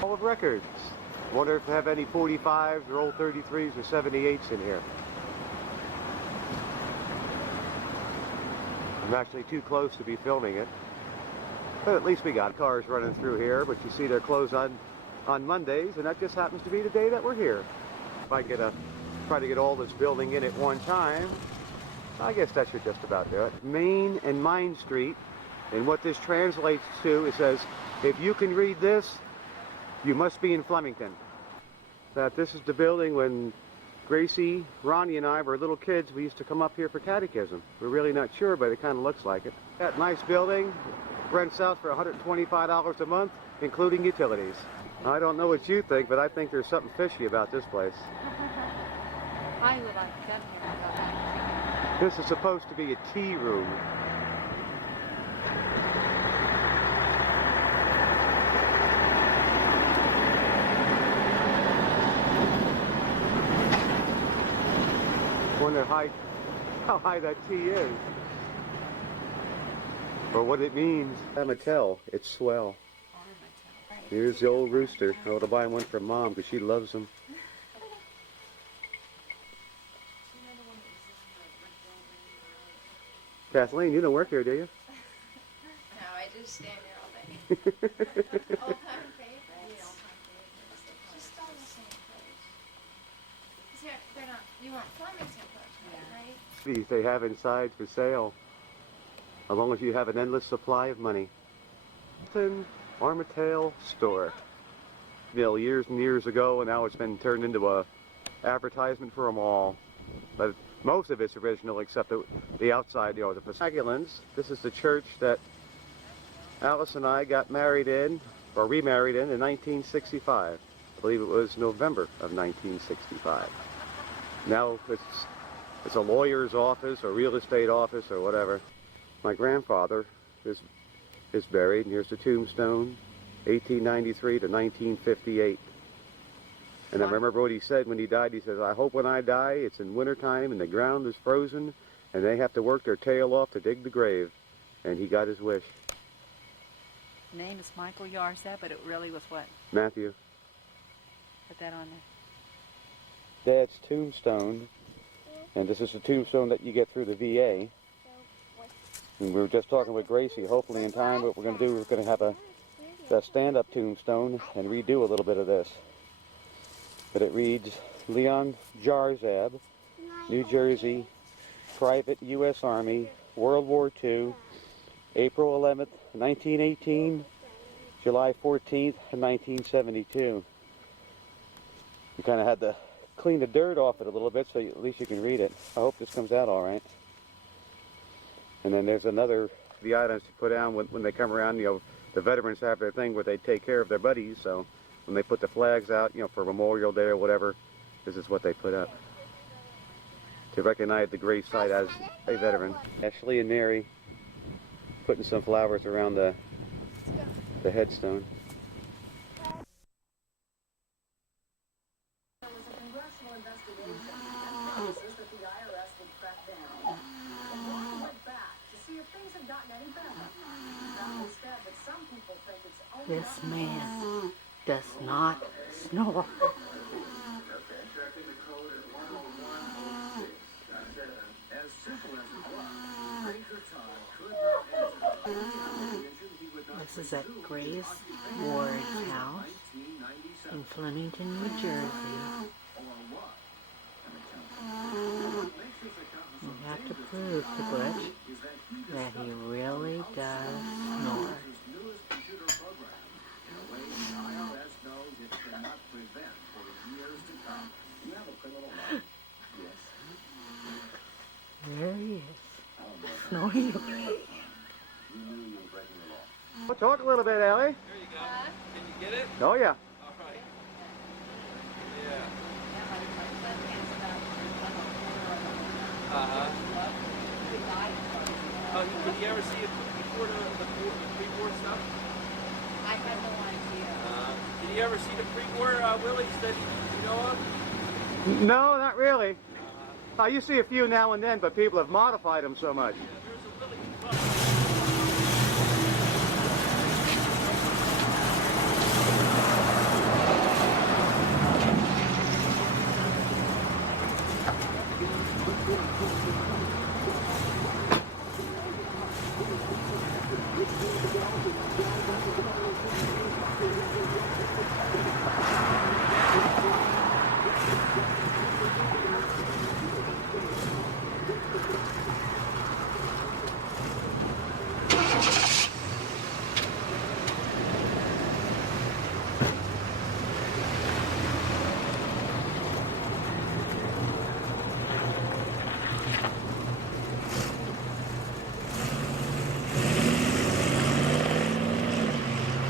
Hall of Records. Wonder if they have any 45s or old 33s or 78s in here. I'm actually too close to be filming it. But at least we got cars running through here, but you see they're closed on Mondays, and that just happens to be the day that we're here. If I try to get all this building in at one time, I guess that should just about do it. Main and Mine Street, and what this translates to, it says, if you can read this, you must be in Flemington. That this is the building when Gracie, Ronnie, and I were little kids, we used to come up here for catechism. We're really not sure, but it kind of looks like it. That nice building. Rents out for $125 a month, including utilities. I don't know what you think, but I think there's something fishy about this place. I would like to come here and go back. This is supposed to be a tea room. Wonder how high that tea is. Or what it means. Amatel, it's swell. Here's the old rooster. I ought to buy one for Mom because she loves them. Kathleen, you don't work here, do you? No, I just stand here all day. All-time favorites. Just all the same place. They're not, you want Flemington clothes, right? These they have inside for sale. As long as you have an endless supply of money. Armatail store. You know, years and years ago, and now it's been turned into a advertisement for a mall. But most of it's original, except the outside, you know, the Magdalens. This is the church that Alice and I got married in, or remarried in 1965. I believe it was November of 1965. Now it's It's a lawyer's office or real estate office or whatever. My grandfather is buried, and here's the tombstone, 1893 to 1958. And I remember what he said when he died. He says, I hope when I die it's in wintertime and the ground is frozen and they have to work their tail off to dig the grave. And he got his wish. Name is Michael Yarzab, but it really was what? Matthew. Put that on there. Dad's tombstone. And this is the tombstone that you get through the VA. And we were just talking with Gracie. Hopefully in time what we're going to do, we're going to have a stand-up tombstone and redo a little bit of this. But it reads, Leon Yarzab, New Jersey, Private U.S. Army, World War II, April 11th, 1918, July 14th, 1972. We kind of had to clean the dirt off it a little bit so at least you can read it. I hope this comes out all right. And then there's the items to put down when they come around. You know, the veterans have their thing where they take care of their buddies, so when they put the flags out, you know, for Memorial Day or whatever, this is what they put up to recognize the grave site as a veteran. Ashley and Mary putting some flowers around the headstone. This man does not snore. This is at Gray's Ward House in Flemington, New Jersey. You have to prove to Butch that he really does snore. There he is, snoring away. Well, talk a little bit, Ellie. There you go. Can you get it? Oh, yeah. All right. Yeah. Uh-huh. Oh, did you ever see it before the pre-war stuff? I had no idea. Did you ever see the pre-war Willies that you know of? No, not really. You see a few now and then, but people have modified them so much.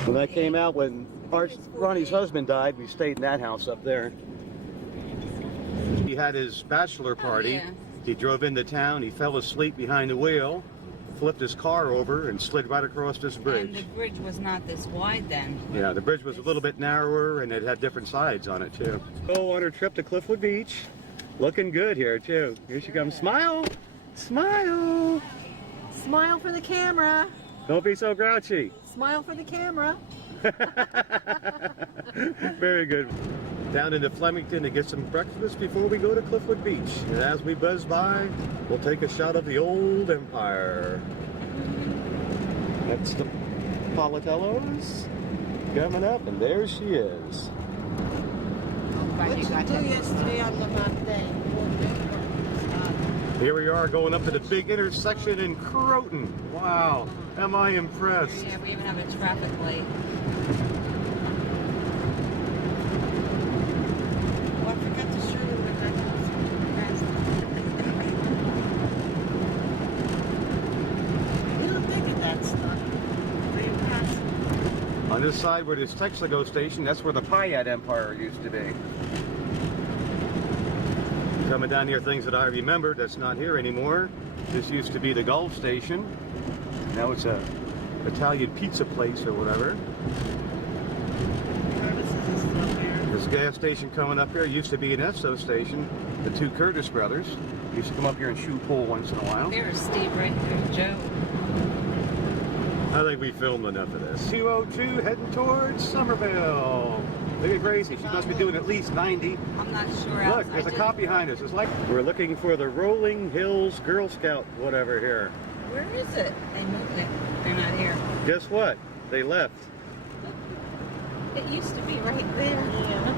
When I came out, when Ronnie's husband died, we stayed in that house up there. He had his bachelor party. yeah. He drove into town, he fell asleep behind the wheel, flipped his car over, and slid right across this bridge. And the bridge was not this wide then. Yeah, the bridge was a little bit narrower, and it had different sides on it, too. Go on her trip to Cliffwood Beach. Looking good here, too. Here she comes. Smile! Smile! Smile for the camera. Don't be so grouchy. Smile for the camera. Very good. Down into Flemington to get some breakfast before we go to Cliffwood Beach. And as we buzz by, we'll take a shot of the old empire. That's the Politellos coming up, and there she is. What you do yesterday on the Monday? Here we are going up to the big intersection in Croton. Wow, am I impressed? Yeah, we even have a traffic light. Oh, I forgot to show you what that house. You don't think of that stuff. Where you pass. On this side where this Texaco station, that's where the Payat Empire used to be. Coming down here, things that I remember that's not here anymore. This used to be the Gulf Station. Now it's a Italian pizza place or whatever. This gas station coming up here used to be an Esso station. The two Curtis brothers used to come up here and shoot pool once in a while. There's Steve right there, Joe. I think we filmed enough of this. 202 heading towards Somerville. Look at Gracie, she must be doing at least 90. I'm not sure. Look, there's a cop behind us. It's like we're looking for the Rolling Hills Girl Scout whatever here. Where is it? They moved it. They're not here. Guess what? They left. It used to be right there. Yeah.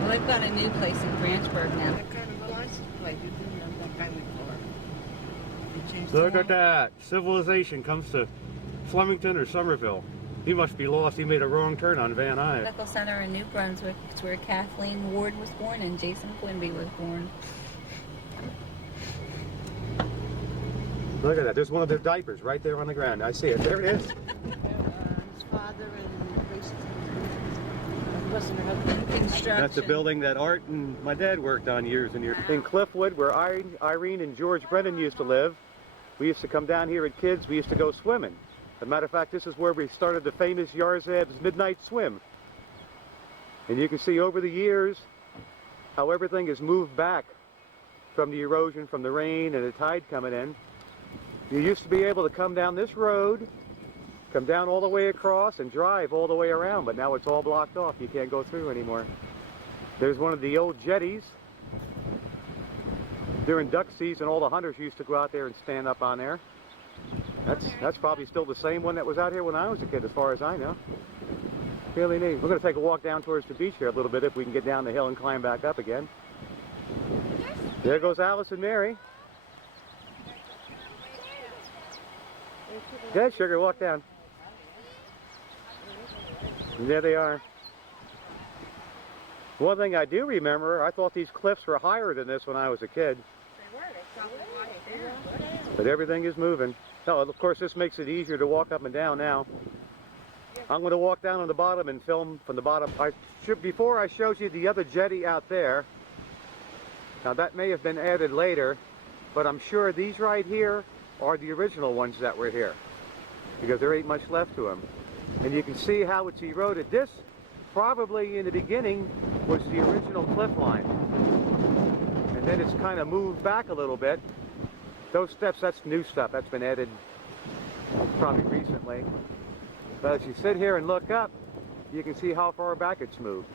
Well, they've got a new place in Branchburg now. That kind of a license plate. You do have that kind of car. They changed Look the at that. Civilization comes to Flemington or Somerville. He must be lost. He made a wrong turn on Van Nuys. Medical Center in New Brunswick. It's where Kathleen Ward was born and Jason Quimby was born. Look at that. There's one of their diapers right there on the ground. I see it. There it is. his father and wasn't her husband. Construction. That's the building that Art and my dad worked on years and years. In Cliffwood, where Irene and George Brennan used to live, we used to come down here as kids. We used to go swimming. As a matter of fact, this is where we started the famous Yarzab's Midnight Swim. And you can see over the years how everything has moved back from the erosion, from the rain and the tide coming in. You used to be able to come down this road, come down all the way across and drive all the way around, but now it's all blocked off. You can't go through anymore. There's one of the old jetties. During duck season, all the hunters used to go out there and stand up on there. That's probably still the same one that was out here when I was a kid, as far as I know. Really neat. We're going to take a walk down towards the beach here a little bit if we can get down the hill and climb back up again. There goes Alice and Mary. Yeah, sugar, walk down. And there they are. One thing I do remember, I thought these cliffs were higher than this when I was a kid. They were. They probably right there. But everything is moving. Oh, of course, this makes it easier to walk up and down now. I'm going to walk down on the bottom and film from the bottom. Before I showed you the other jetty out there, now that may have been added later, but I'm sure these right here are the original ones that were here, because there ain't much left to them. And you can see how it's eroded. This probably in the beginning was the original cliff line, and then it's kind of moved back a little bit. Those steps, that's new stuff. That's been added probably recently. But as you sit here and look up, you can see how far back it's moved.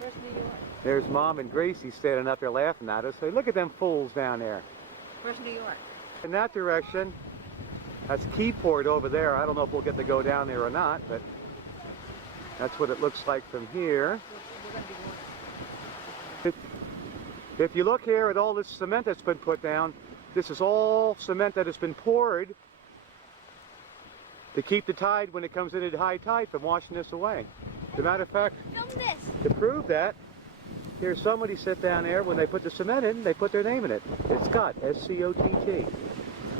Where's New York? There's Mom and Gracie standing up there laughing at us. Say, look at them fools down there. Where's New York? In that direction, that's Keyport over there. I don't know if we'll get to go down there or not, but that's what it looks like from here. If you look here at all this cement that's been put down, this is all cement that has been poured to keep the tide when it comes in at high tide from washing this away. As a matter of fact, to prove that, here's somebody sit down there, when they put the cement in, they put their name in it. It's Scott, S-C-O-T-T.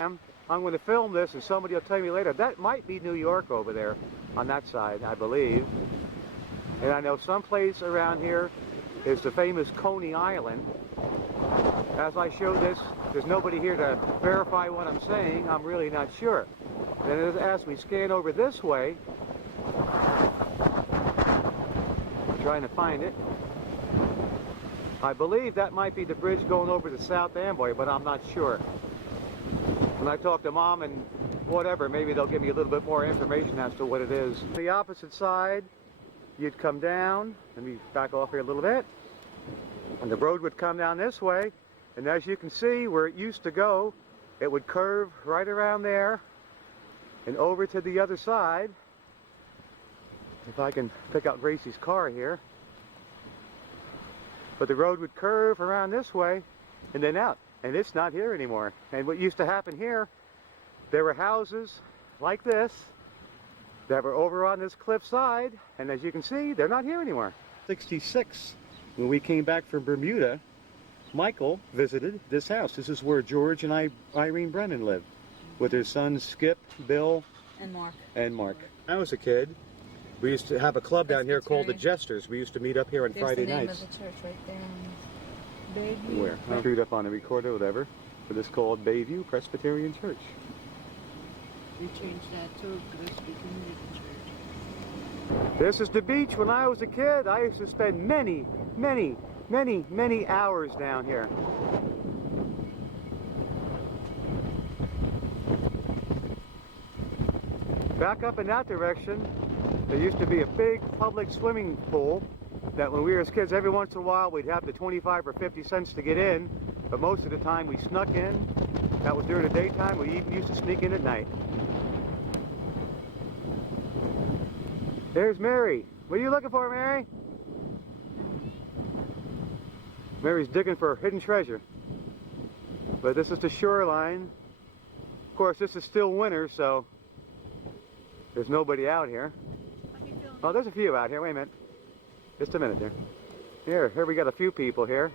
I'm going to film this and somebody will tell me later, that might be New York over there on that side, I believe. And I know someplace around here is the famous Coney Island. As I show this, there's nobody here to verify what I'm saying. I'm really not sure. And as we scan over this way, I'm trying to find it. I believe that might be the bridge going over to South Amboy, but I'm not sure. When I talk to Mom and whatever, maybe they'll give me a little bit more information as to what it is. The opposite side, you'd come down. Let me back off here a little bit. And the road would come down this way. And as you can see, where it used to go, it would curve right around there and over to the other side. If I can pick out Gracie's car here. But the road would curve around this way and then out. And it's not here anymore. And what used to happen here, there were houses like this that were over on this cliff side. And as you can see, they're not here anymore. 66, when we came back from Bermuda, Michael visited this house. This is where George and Irene Brennan lived, with their sons Skip, Bill, And Mark. When I was a kid, we used to have a club down here called the Jesters. We used to meet up here on There's Friday the name nights. of the church right there. Bayview. Where? I screwed up on the recorder, whatever. But it's called Bayview Presbyterian Church. We changed that too because we didn't get the church. This is the beach. When I was a kid, I used to spend many hours down here. Back up in that direction, there used to be a big public swimming pool that when we were as kids, every once in a while we'd have the 25 or 50 cents to get in, but most of the time we snuck in. That was during the daytime. We even used to sneak in at night. There's Mary. What are you looking for, Mary? Mary's digging for hidden treasure. But this is the shoreline. Of course, this is still winter, so there's nobody out here. Oh, there's a few out here. Wait a minute. Just a minute there. Here we got a few people here.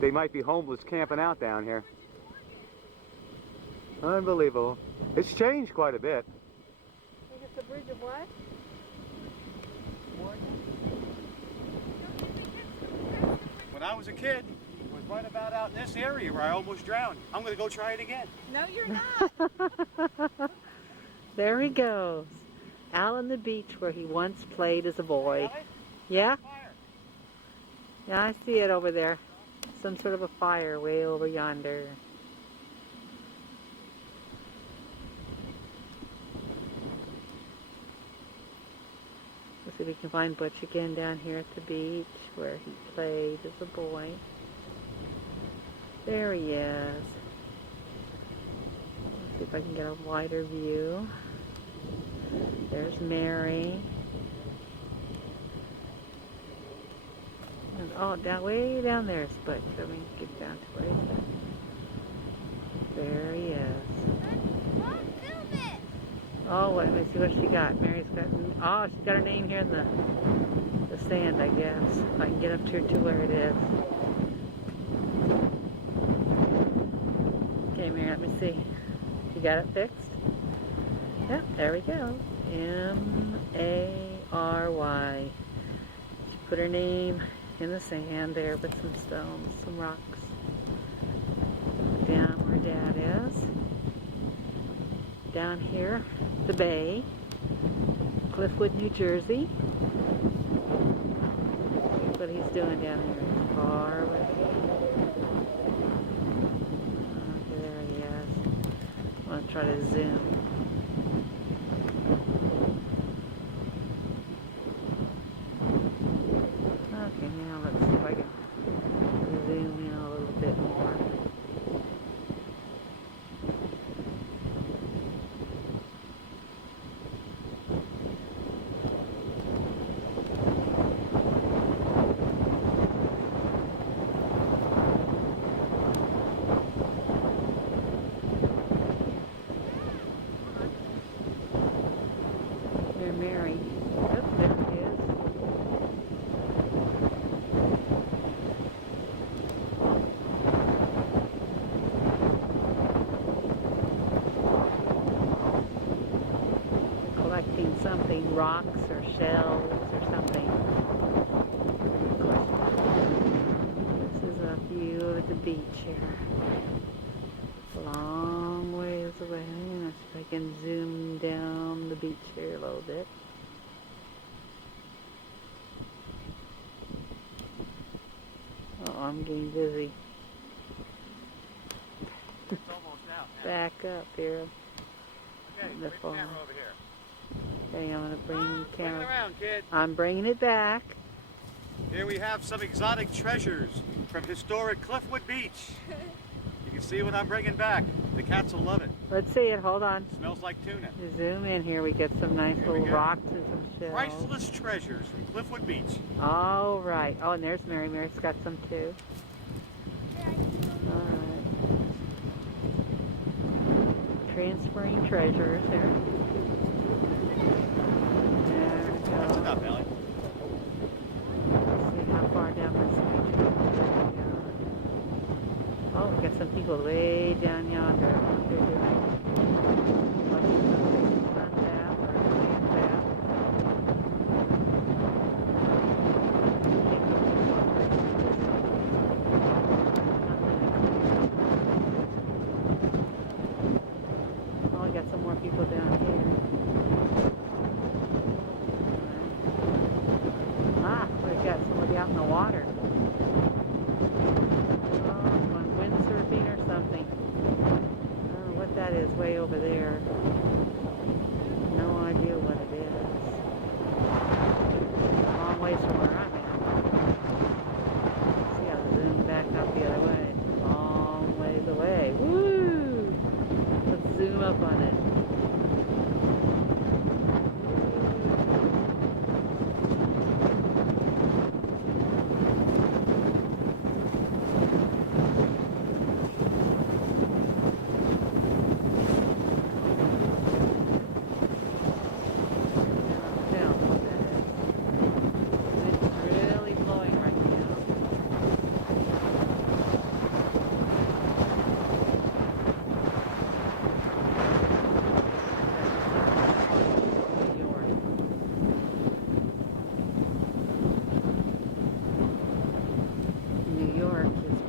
They might be homeless camping out down here. Unbelievable. It's changed quite a bit. I think it's the bridge of what? When I was a kid, it was right about out in this area where I almost drowned. I'm going to go try it again. No, you're not. There he goes. Out on the beach where he once played as a boy. Really? Yeah? Fire. Yeah, I see it over there. Some sort of a fire way over yonder. Let's see if we can find Butch again down here at the beach where he played as a boy. There he is. Let's see if I can get a wider view. There's Mary. And way down there is Butch. Let me get down to where he's at. There he is. Mom, film it. Oh, let me see what she got. Mary's got, oh, she's got her name here in the sand, I guess. If I can get up to where it is. Okay, Mary, let me see. You got it fixed? Yep, there we go. M-A-R-Y. She put her name in the sand there with some stones, some rocks. Down where Dad is. Down here, the bay. Cliffwood, New Jersey. That's what he's doing down there. Far away. Okay, there he is. I'm going to try to zoom. Okay, now let's see if I can zoom in a little bit more. There, Mary. Oh, there it is. Collecting something, rocks or shells or something. This is a view of the beach here. Long ways away. Let's see if I can zoom down the beach here a little bit. Oh, I'm getting dizzy. It's almost out now. Back up here. Okay, The bring the phone. camera over here. Okay, I'm gonna bring the Bring it camera. around, kid. I'm bringing it back. Here we have some exotic treasures from historic Cliffwood Beach. You can see what I'm bringing back. The cats will love it. Let's see it. Hold on. Smells like tuna. Zoom in here. We get some nice Here we little go. rocks and some shells. Priceless treasures from Cliffwood Beach. All right. Oh, and there's Mary. Mary's got some too. All right. Transferring treasures there. There we That's go. enough, Ellie. Let's see how far down this beach. Oh, we got some people way down yonder. I don't know what they're doing. Watching some sun bath or sand bath. water. Oh, on windsurfing or something. I don't know what that is way over there. No idea what it is. A long ways from where I'm at. See, I'll zoom back up the other way. Long ways away. Woo! Let's zoom up on it.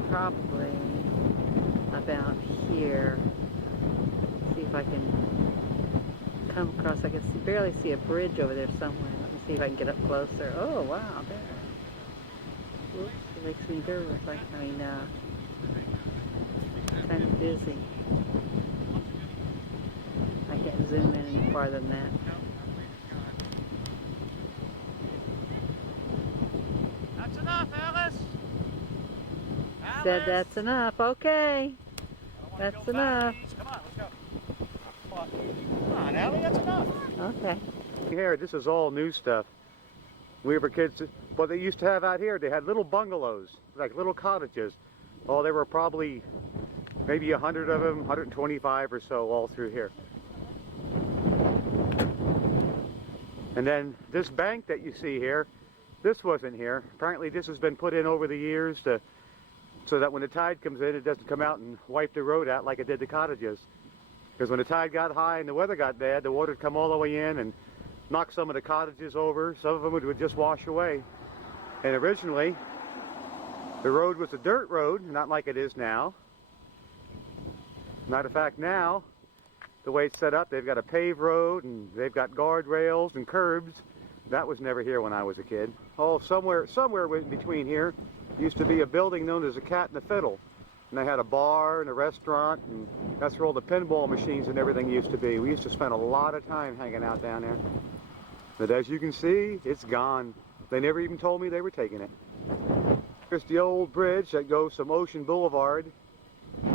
Probably about here. See if I can come across. I can barely see a bridge over there somewhere. Let me see if I can get up closer. Oh wow, there. Oops, it makes me nervous. Kind of dizzy. I can't zoom in any farther than that. That's enough, Alice. Said that's enough. Okay. That's enough. Come on, let's go. Come on, Allie, that's enough. Okay. Here, this is all new stuff. We were kids, what they used to have out here, they had little bungalows, like little cottages. Oh, there were probably maybe 100 of them, 125 or so all through here. And then this bank that you see here, this wasn't here. Apparently this has been put in over the years so that when the tide comes in, it doesn't come out and wipe the road out like it did the cottages. Because when the tide got high and the weather got bad, the water would come all the way in and knock some of the cottages over. Some of them would just wash away. And originally, the road was a dirt road, not like it is now. Matter of fact, now, the way it's set up, they've got a paved road and they've got guardrails and curbs. That was never here when I was a kid. Oh, somewhere in between here used to be a building known as the Cat and the Fiddle. And they had a bar and a restaurant, and that's where all the pinball machines and everything used to be. We used to spend a lot of time hanging out down there. But as you can see, it's gone. They never even told me they were taking it. Here's the old bridge that goes from Ocean Boulevard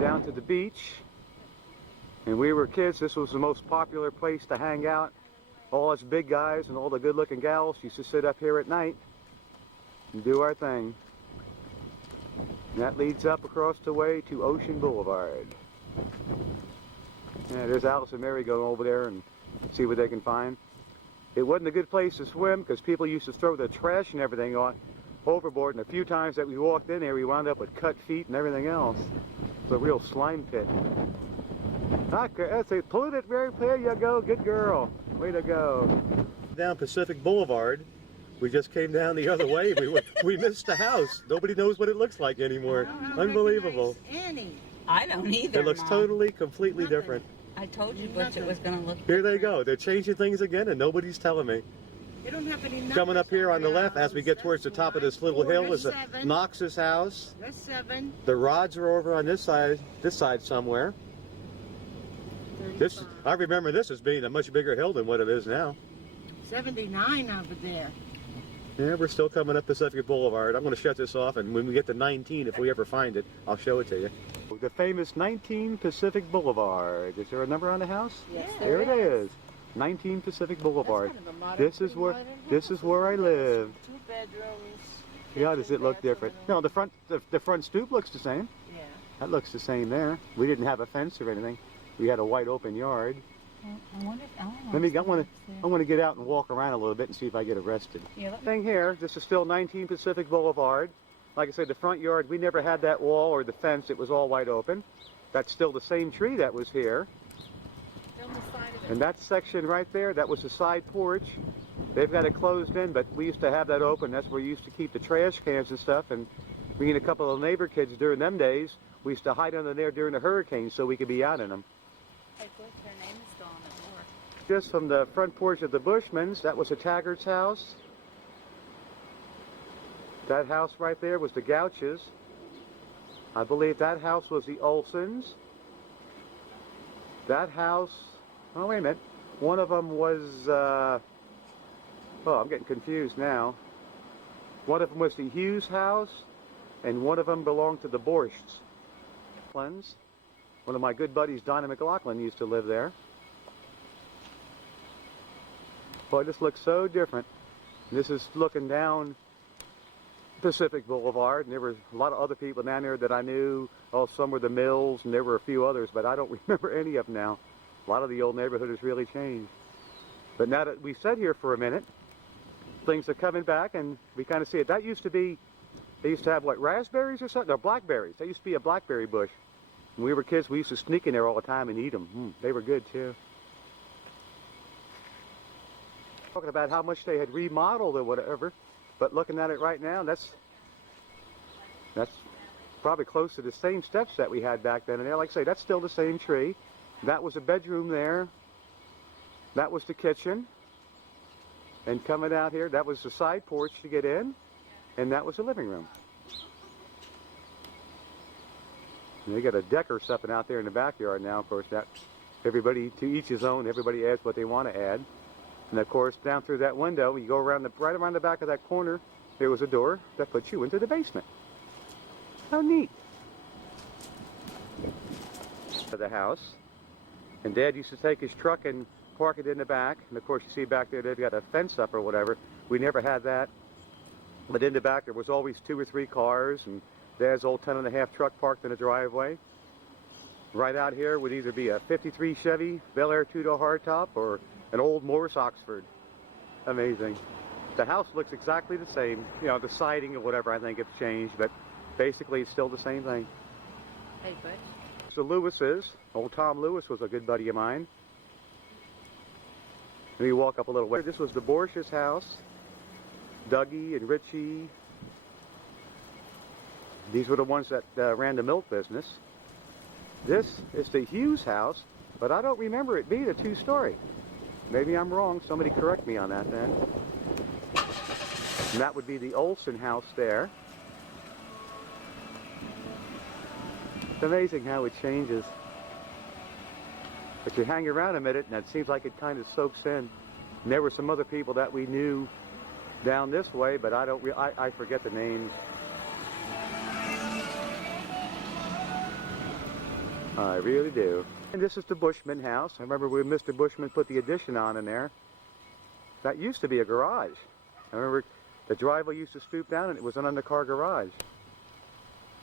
down to the beach. And we were kids, this was the most popular place to hang out. All us big guys and all the good-looking gals used to sit up here at night and do our thing. And that leads up across the way to Ocean Boulevard. Yeah, there's Alice and Mary going over there and see what they can find. It wasn't a good place to swim because people used to throw their trash and everything on overboard, and a few times that we walked in there, we wound up with cut feet and everything else. It's a real slime pit. That's a polluted, there you go, good girl. Way to go. Down Pacific Boulevard. We just came down the other way. We missed the house. Nobody knows what it looks like anymore. Unbelievable. Any. I don't either. It looks totally, completely different. I told you Butch it was going to look Here they go. They're changing things again and nobody's telling me. They don't have any numbers. Coming up here on the left, as we get towards the top of this little hill, is a Knox's house. That's 7. The rods are over on this side somewhere. I remember this as being a much bigger hill than what it is now. 79 over there. Yeah, we're still coming up Pacific Boulevard. I'm going to shut this off, and when we get to 19, if we ever find it, I'll show it to you. The famous 19 Pacific Boulevard. Is there a number on the house? Yes, there it is. 19 Pacific Boulevard. This is where I live. 2 bedrooms. Yeah, does it look different? No, the front stoop looks the same. Yeah. That looks the same there. We didn't have a fence or anything. We had a wide open yard. I wonder if I want to get out and walk around a little bit and see if I get arrested. Yeah, Thing here, this is still 19 Pacific Boulevard. Like I said, the front yard, we never had that wall or the fence. It was all wide open. That's still the same tree that was here. And that section right there, that was the side porch. They've got it closed in, but we used to have that open. That's where we used to keep the trash cans and stuff. And me and a couple of neighbor kids during them days, we used to hide under there during the hurricane so we could be out in them. Hey, Butch, her name is gone at work. Just from the front porch of the Bushmans, that was a Taggart's house. That house right there was the Gouches. I believe that house was the Olsons. That house, oh wait a minute, one of them was, oh, I'm getting confused now. One of them was the Hughes house, and one of them belonged to the Borschts. One of my good buddies, Donna McLaughlin, used to live there. Boy, this looks so different. This is looking down Pacific Boulevard, and there were a lot of other people down there that I knew. Oh, some were the Mills, and there were a few others, but I don't remember any of them now. A lot of the old neighborhood has really changed. But now that we've sat here for a minute, things are coming back, and we kind of see it. That used to be, they used to have, what, raspberries or something? No, blackberries. That used to be a blackberry bush. When we were kids, we used to sneak in there all the time and eat them. They were good, too. Talking about how much they had remodeled or whatever, but looking at it right now, that's probably close to the same steps that we had back then. And there, like I say, that's still the same tree. That was a bedroom there. That was the kitchen. And coming out here, that was the side porch to get in, and that was the living room. And they got a deck or something out there in the backyard now. Of course, that everybody, to each his own, everybody adds what they want to add. And of course, down through that window, you go around right around the back of that corner, there was a door that puts you into the basement. How neat. For the house. And Dad used to take his truck and park it in the back. And of course, you see back there, they've got a fence up or whatever. We never had that. But in the back, there was always 2 or 3 cars, and Dad's old 10.5 truck parked in the driveway. Right out here would either be a 53 Chevy Bel Air 2-door hardtop or an old Morris Oxford. Amazing. The house looks exactly the same. You know, the siding or whatever, I think it's changed, but basically it's still the same thing. Hey, Butch. The Lewises. Old Tom Lewis was a good buddy of mine. And you walk up a little way. This was the Borsches house. Dougie and Richie. These were the ones that ran the milk business. This is the Hughes house, but I don't remember it being a 2-story. Maybe I'm wrong. Somebody correct me on that then. And that would be the Olson house there. It's amazing how it changes. But you hang around a minute and it seems like it kind of soaks in. And there were some other people that we knew down this way, but I forget the names. I really do. And this is the Bushman house. I remember when Mr. Bushman put the addition on in there. That used to be a garage. I remember the driveway used to stoop down and it was an undercar garage.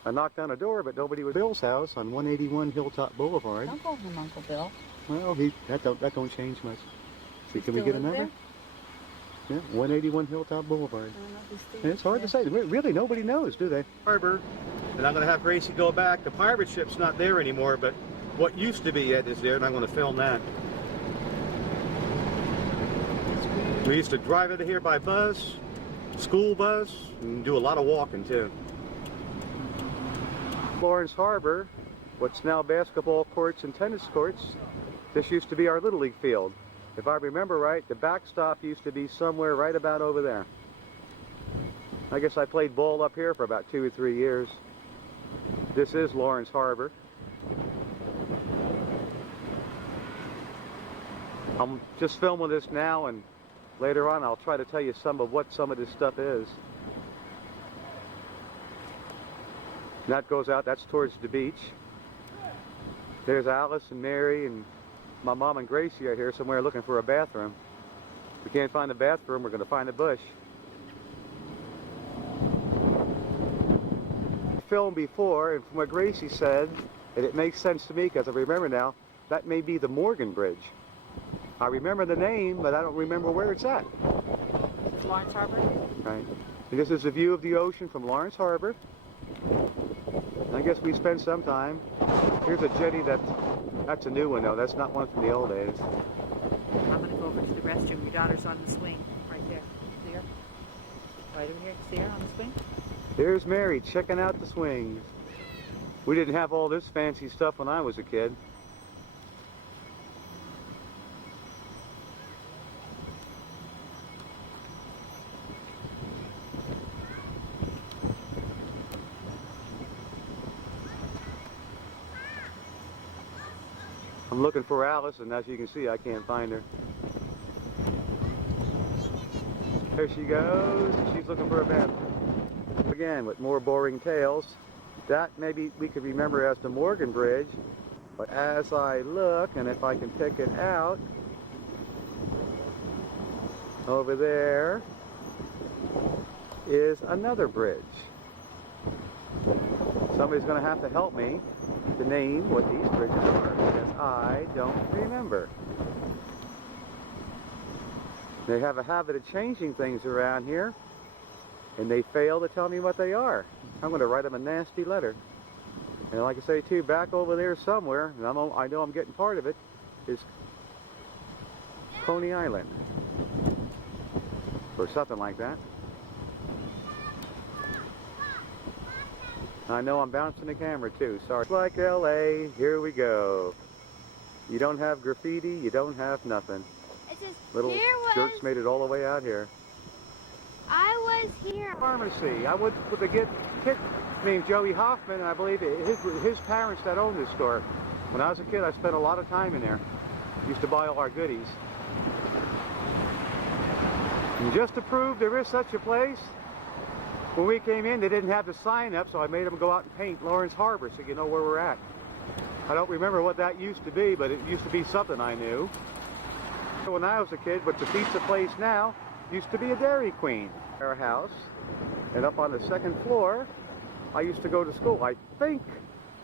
I knocked on a door, but nobody was. Bill's house on 181 Hilltop Boulevard. Don't call him Uncle Bill. Well, that don't change much. See, can we Still get a live number? there? Yeah, 181 Hilltop Boulevard. I don't know if he's still And it's hard to say. Really, nobody knows, do they? Harbor, and I'm going to have Gracie go back. The pirate ship's not there anymore, but what used to be it is there, and I'm going to film that. We used to drive out of here by bus, school bus, and do a lot of walking too. Lawrence Harbor, what's now basketball courts and tennis courts, this used to be our Little League field. If I remember right, the backstop used to be somewhere right about over there. I guess I played ball up here for about 2 or 3 years. This is Lawrence Harbor. I'm just filming this now, and later on I'll try to tell you some of what some of this stuff is. And that goes out, that's towards the beach. There's Alice and Mary, and my mom and Gracie are here somewhere looking for a bathroom. If we can't find a bathroom, we're going to find a bush. Filmed before, and from what Gracie said, and it makes sense to me because I remember now, that may be the Morgan Bridge. I remember the name, but I don't remember where it's at. Lawrence Harbor? Right. And this is a view of the ocean from Lawrence Harbor. I guess we spent some time. Here's a jetty that's a new one though. That's not one from the old days. I'm going to go over to the restroom. Your daughter's on the swing right there. See her? Right over here. See her on the swing? There's Mary checking out the swings. We didn't have all this fancy stuff when I was a kid. I'm looking for Alice, and as you can see, I can't find her. There she goes. She's looking for a bathroom. Again, with more boring tales. That maybe we could remember as the Morgan Bridge, but as I look, and if I can pick it out, over there is another bridge. Somebody's going to have to help me to name what these bridges are, because I don't remember. They have a habit of changing things around here, and they fail to tell me what they are. I'm going to write them a nasty letter. And like I say too, back over there somewhere, and I know I'm getting part of it, is Coney Island. Or something like that. I know I'm bouncing the camera too, sorry. Like LA, here we go. You don't have graffiti, you don't have nothing. Little jerks made it all the way out here. I was here. Pharmacy. I went with a kid named Joey Hoffman, and I believe his parents that owned this store. When I was a kid, I spent a lot of time in there. Used to buy all our goodies. And just to prove there is such a place, when we came in, they didn't have the sign up, so I made them go out and paint Lawrence Harbor so you know where we're at. I don't remember what that used to be, but it used to be something I knew. When I was a kid, but the pizza place now used to be a Dairy Queen. Our house, and up on the second floor, I used to go to school. I think,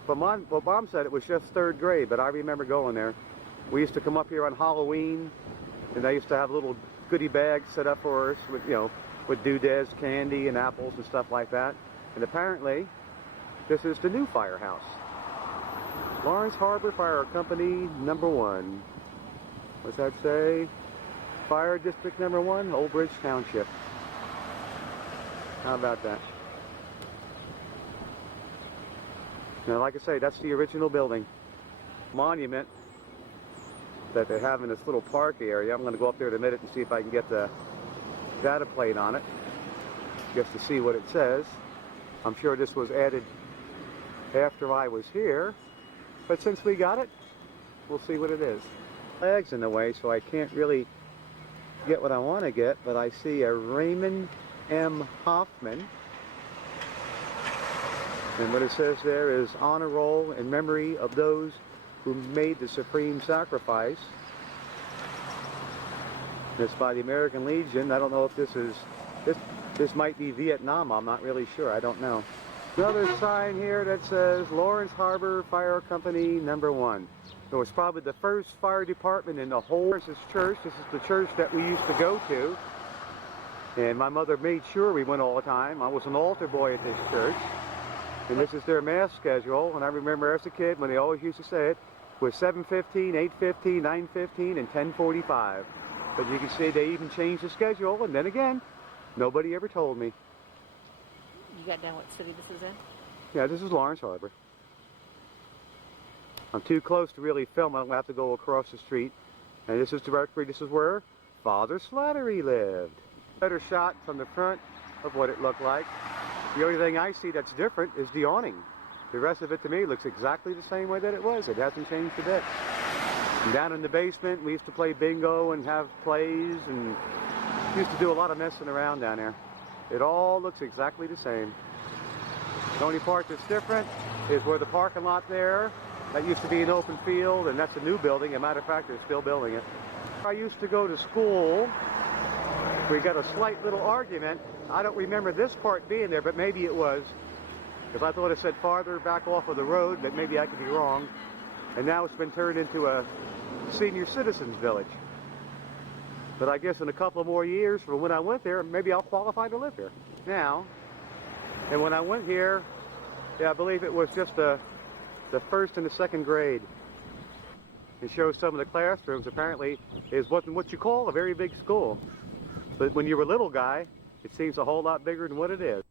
well, Mom said it was just 3rd grade, but I remember going there. We used to come up here on Halloween, and they used to have little goodie bags set up for us with, you know, with doodads, candy, and apples and stuff like that. And apparently, this is the new firehouse. Lawrence Harbor Fire Company #1. What's that say? Fire District #1, Old Bridge Township. How about that? Now, like I say, that's the original building. Monument that they have in this little park area. I'm going to go up there in a minute and see if I can get the data plate on it, just to see what it says. I'm sure this was added after I was here, but since we got it, we'll see what it is. Flags in the way, so I can't really get what I want to get, but I see a Raymond M. Hoffman, and what it says there is honor roll in memory of those who made the supreme sacrifice. It's by the American Legion. I don't know if this might be Vietnam. I'm not really sure. I don't know. Another sign here that says Lawrence Harbor Fire Company #1. It was probably the first fire department in the whole church. This is the church that we used to go to. And my mother made sure we went all the time. I was an altar boy at this church. And this is their mass schedule. And I remember as a kid when they always used to say it was 7:15, 8:15, 9:15, and 10:45. But you can see they even changed the schedule. And then again, nobody ever told me. You got down what city this is in? Yeah, this is Lawrence Harbor. I'm too close to really film. I'm going to have to go across the street. And this is where Father Slattery lived. Better shot from the front of what it looked like. The only thing I see that's different is the awning. The rest of it to me looks exactly the same way that it was. It hasn't changed a bit. And down in the basement, we used to play bingo and have plays, and used to do a lot of messing around down there. It all looks exactly the same. The only part that's different is where the parking lot there, that used to be an open field, and that's a new building. As a matter of fact, they're still building it. I used to go to school. We got a slight little argument. I don't remember this part being there, but maybe it was, because I thought it said farther back off of the road, but maybe I could be wrong. And now it's been turned into a senior citizens village. But I guess in a couple of more years from when I went there, maybe I'll qualify to live here now. And when I went here, yeah, I believe it was just the 1st and the 2nd grade. It shows some of the classrooms. Apparently, is what you call a very big school. But when you were a little guy, it seems a whole lot bigger than what it is.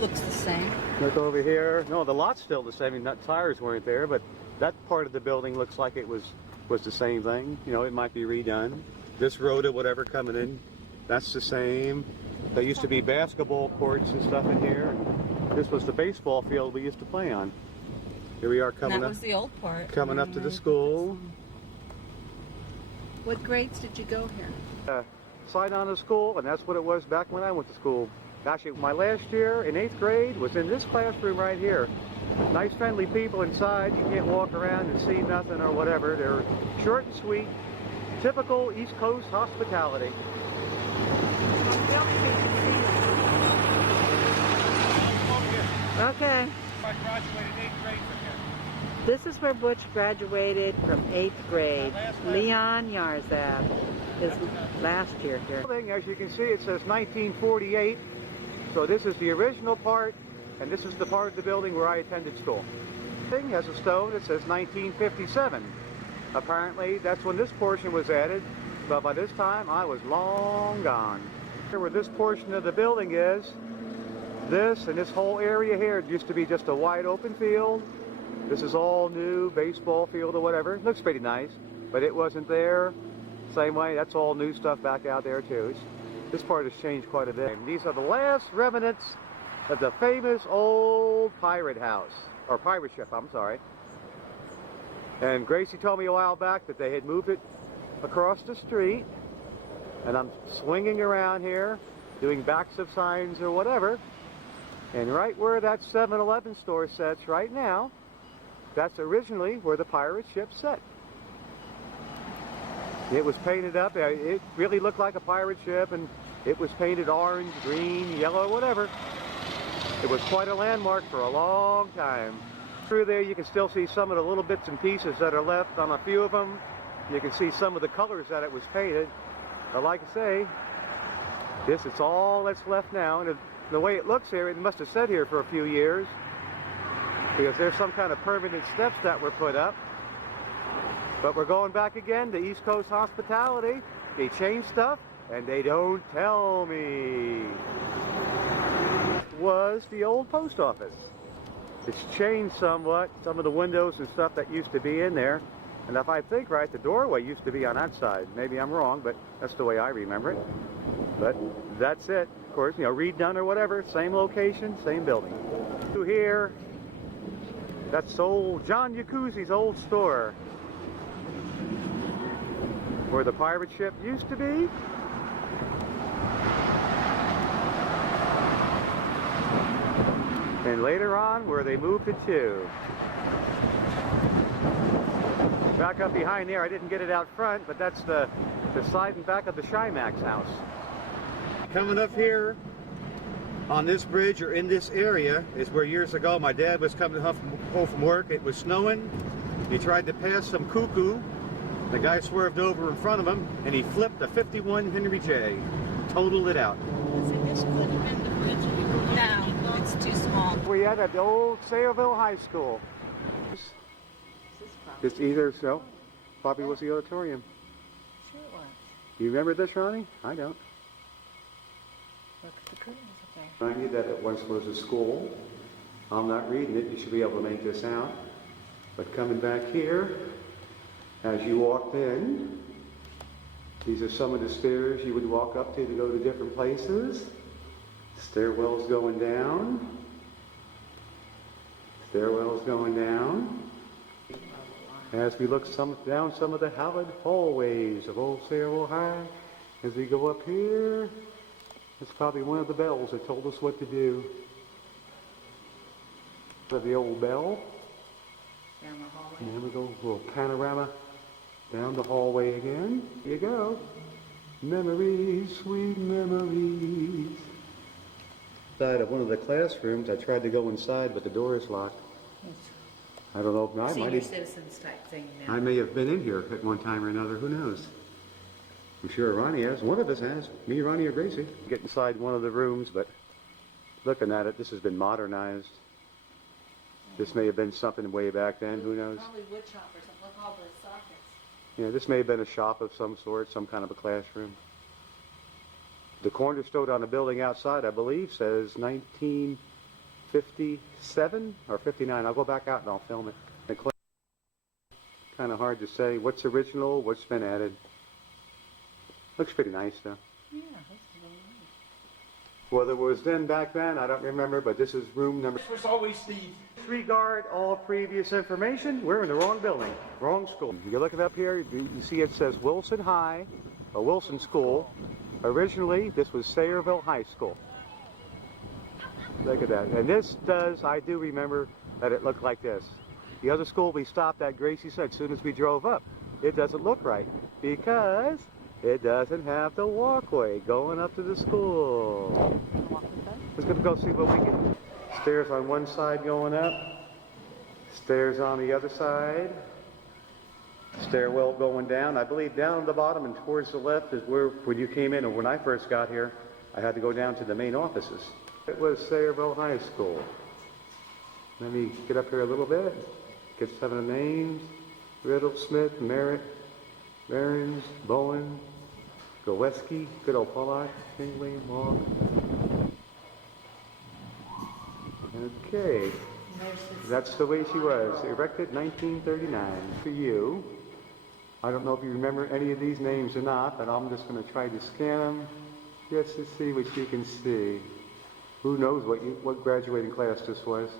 Looks the same. Look over here. No, the lot's still the same. I mean, tires weren't there, but that part of the building looks like it was the same thing. You know, it might be redone. This road or whatever coming in, that's the same. There used to be basketball courts and stuff in here. And This was the baseball field we used to play on. Here we are coming That up. was the old part. Coming up to the school. What grades did you go here? Sign on to school, and that's what it was back when I went to school. Actually, my last year in 8th grade was in this classroom right here. Nice friendly people inside. You can't walk around and see nothing or whatever. They're short and sweet. Typical East Coast hospitality. Okay. I graduated 8th grade from here. This is where Butch graduated from 8th grade. Leon Yarzab, his last year here. As you can see, it says 1948. So this is the original part, and this is the part of the building where I attended school. The thing has a stone that says 1957. Apparently, that's when this portion was added, but by this time, I was long gone. Where this portion of the building is, this and this whole area here, it used to be just a wide open field. This is all new, baseball field or whatever. Looks pretty nice, but it wasn't there. Same way, that's all new stuff back out there too. This part has changed quite a bit. And these are the last remnants of the famous old pirate house, or pirate ship, I'm sorry. And Gracie told me a while back that they had moved it across the street, and I'm swinging around here, doing backs of signs or whatever, and right where that 7-Eleven store sits right now, that's originally where the pirate ship set. It was painted up. It really looked like a pirate ship, and it was painted orange, green, yellow, whatever. It was quite a landmark for a long time. Through there, you can still see some of the little bits and pieces that are left on a few of them. You can see some of the colors that it was painted. But like I say, this is all that's left now. And the way it looks here, it must have sat here for a few years, because there's some kind of permanent steps that were put up. But we're going back again to East Coast hospitality. They change stuff, and they don't tell me. Was the old post office. It's changed somewhat, some of the windows and stuff that used to be in there. And if I think right, the doorway used to be on that side. Maybe I'm wrong, but that's the way I remember it. But that's it. Of course, you know, redone or whatever, same location, same building. To here, that's old John Yakuzi's old store, where the pirate ship used to be. And later on, where they moved it to. Back up behind there, I didn't get it out front, but that's the side and back of the Shymax house. Coming up here on this bridge, or in this area, is where years ago my dad was coming home from work. It was snowing. He tried to pass some cuckoo. The guy swerved over in front of him, and he flipped a 51 Henry J. Totaled it out. No, it's too small. We had at the old Sayreville High School. Just either so, probably was the auditorium. Sure it was. You remember this, Ronnie? I don't. Look at the curtains, okay. I knew that it once was a school. I'm not reading it. You should be able to make this out. But coming back here, as you walked in, these are some of the stairs you would walk up to go to different places. Stairwells going down. Stairwells going down. As we look down some of the hallowed hallways of Old Sayreville High, as we go up here, it's probably one of the bells that told us what to do. The old bell. Down the hallway. And then we go a little panorama down the hallway again. Here you go. Memories, sweet memories. Inside of one of the classrooms, I tried to go inside, but the door is locked. I don't know if I Senior might have, citizens type thing now. I may have been in here at one time or another. Who knows? I'm sure Ronnie has. One of us has. Me, Ronnie, or Gracie. Get inside one of the rooms, but looking at it, this has been modernized. This may have been something way back then. Who knows? Probably wood shop or something. Look, all the sockets. Yeah, this may have been a shop of some sort, some kind of a classroom. The cornerstone on the building outside, I believe, says 1957 or 59. I'll go back out and I'll film it. Kind of hard to say what's original, what's been added. Looks pretty nice, though. Yeah, that's really nice. Whether it was then back then, I don't remember, but this is room number. Was always Steve. Disregard all previous information. We're in the wrong building, wrong school. You're looking up here, you see it says Wilson High, or Wilson School. Originally, this was Sayreville High School. Look at that. And this does, I do remember that it looked like this. The other school we stopped at, Gracie said, as soon as we drove up, it doesn't look right because it doesn't have the walkway going up to the school. Let's go see what we can. Stairs on one side going up, stairs on the other side, stairwell going down. I believe down at the bottom and towards the left is where, when you came in, or when I first got here, I had to go down to the main offices. It was Sayreville High School. Let me get up here a little bit, get some of the names. Riddle, Smith, Merritt, Behrens, Bowen, Goweski, good old Pollock, Kingley, Long. Okay, that's the way she was. Erected 1939. For you, I don't know if you remember any of these names or not, but I'm just going to try to scan them just to see what you can see. Who knows what graduating class this was?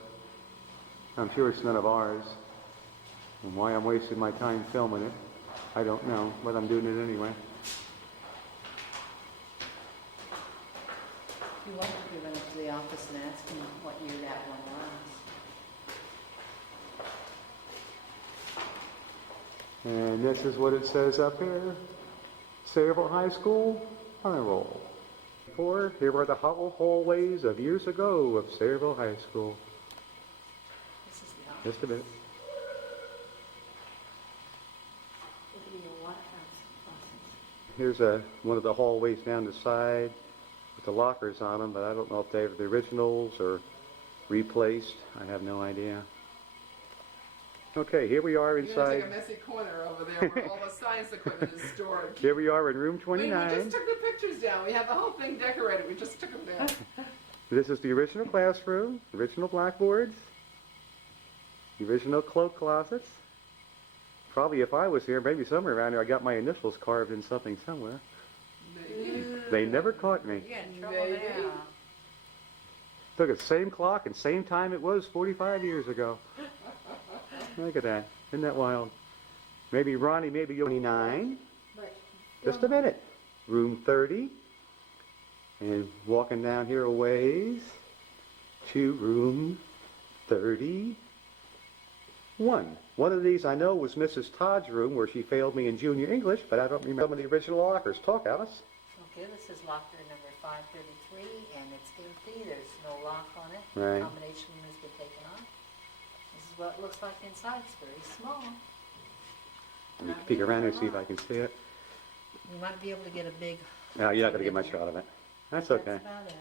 I'm sure it's none of ours. And why I'm wasting my time filming it, I don't know, but I'm doing it anyway. You wonder if you went up to the office and asked him what year that one was. And this is what it says up here. Sayreville High School, Honor Roll. Here are the hallways of years ago of Sayreville High School. This is the office. Just a bit. Here's one of the hallways down the side with the lockers on them, but I don't know if they're the originals or replaced. I have no idea. Okay, here we are You're inside. gonna take a messy corner over there where all the science equipment is stored. Here we are in room We 29. just took the pictures down. We have the whole thing decorated. We just took them down. This is the original classroom, original blackboards, the original cloak closets. Probably if I was here, maybe somewhere around here, I got my initials carved in something somewhere. Maybe. They never caught me. You get in trouble Maybe. now. Took the same clock and same time it was 45 years ago. Look at that. Isn't that wild? Maybe Ronnie, maybe you're 29. Just a minute. Room 30. And walking down here a ways to room 31. One of these I know was Mrs. Todd's room where she failed me in junior English, but I don't remember some of the original lockers. Talk, Alice. Okay, this is locker number 533, and it's empty. There's no lock on it. Right. The combination has been taken off. This is what it looks like inside. It's very small. Let me peek around here and see if I can see it. You might be able to get a big... No, you're not going to get much shot of it. That's okay. That's about it.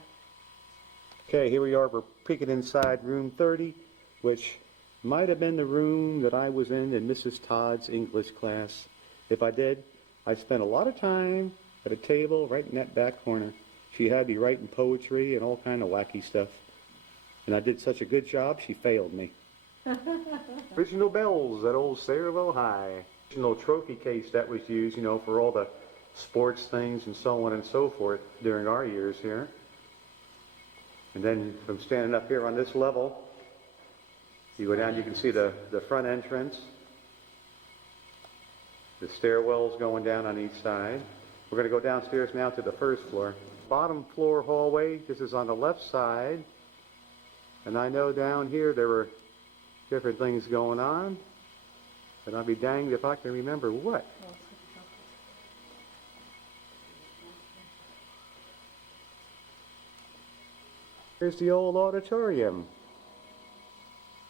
Okay, here we are. We're peeking inside room 30, which might have been the room that I was in Mrs. Todd's English class. If I did, I spent a lot of time at a table right in that back corner. She had me writing poetry and all kind of wacky stuff. And I did such a good job, she failed me. Original bells at old Sayreville High. Original trophy case that was used, you know, for all the sports things and so on and so forth during our years here. And then from standing up here on this level, you go down, you can see the front entrance, the stairwells going down on each side. We're going to go downstairs now to the first floor. Bottom floor hallway, this is on the left side. And I know down here there were different things going on, but I'll be danged if I can remember what. Here's the old auditorium.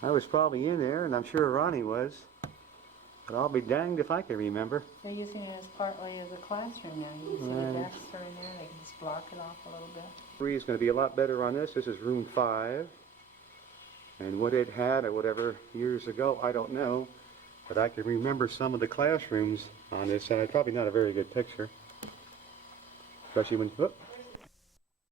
I was probably in there, and I'm sure Ronnie was. But I'll be danged if I can remember. They're using it as partly as a classroom now. You can see the desks are in there. They can just block it off a little bit. 3 is going to be a lot better on this. This is room 5. And what it had or whatever years ago, I don't know. But I can remember some of the classrooms on this side. Probably not a very good picture. Especially when,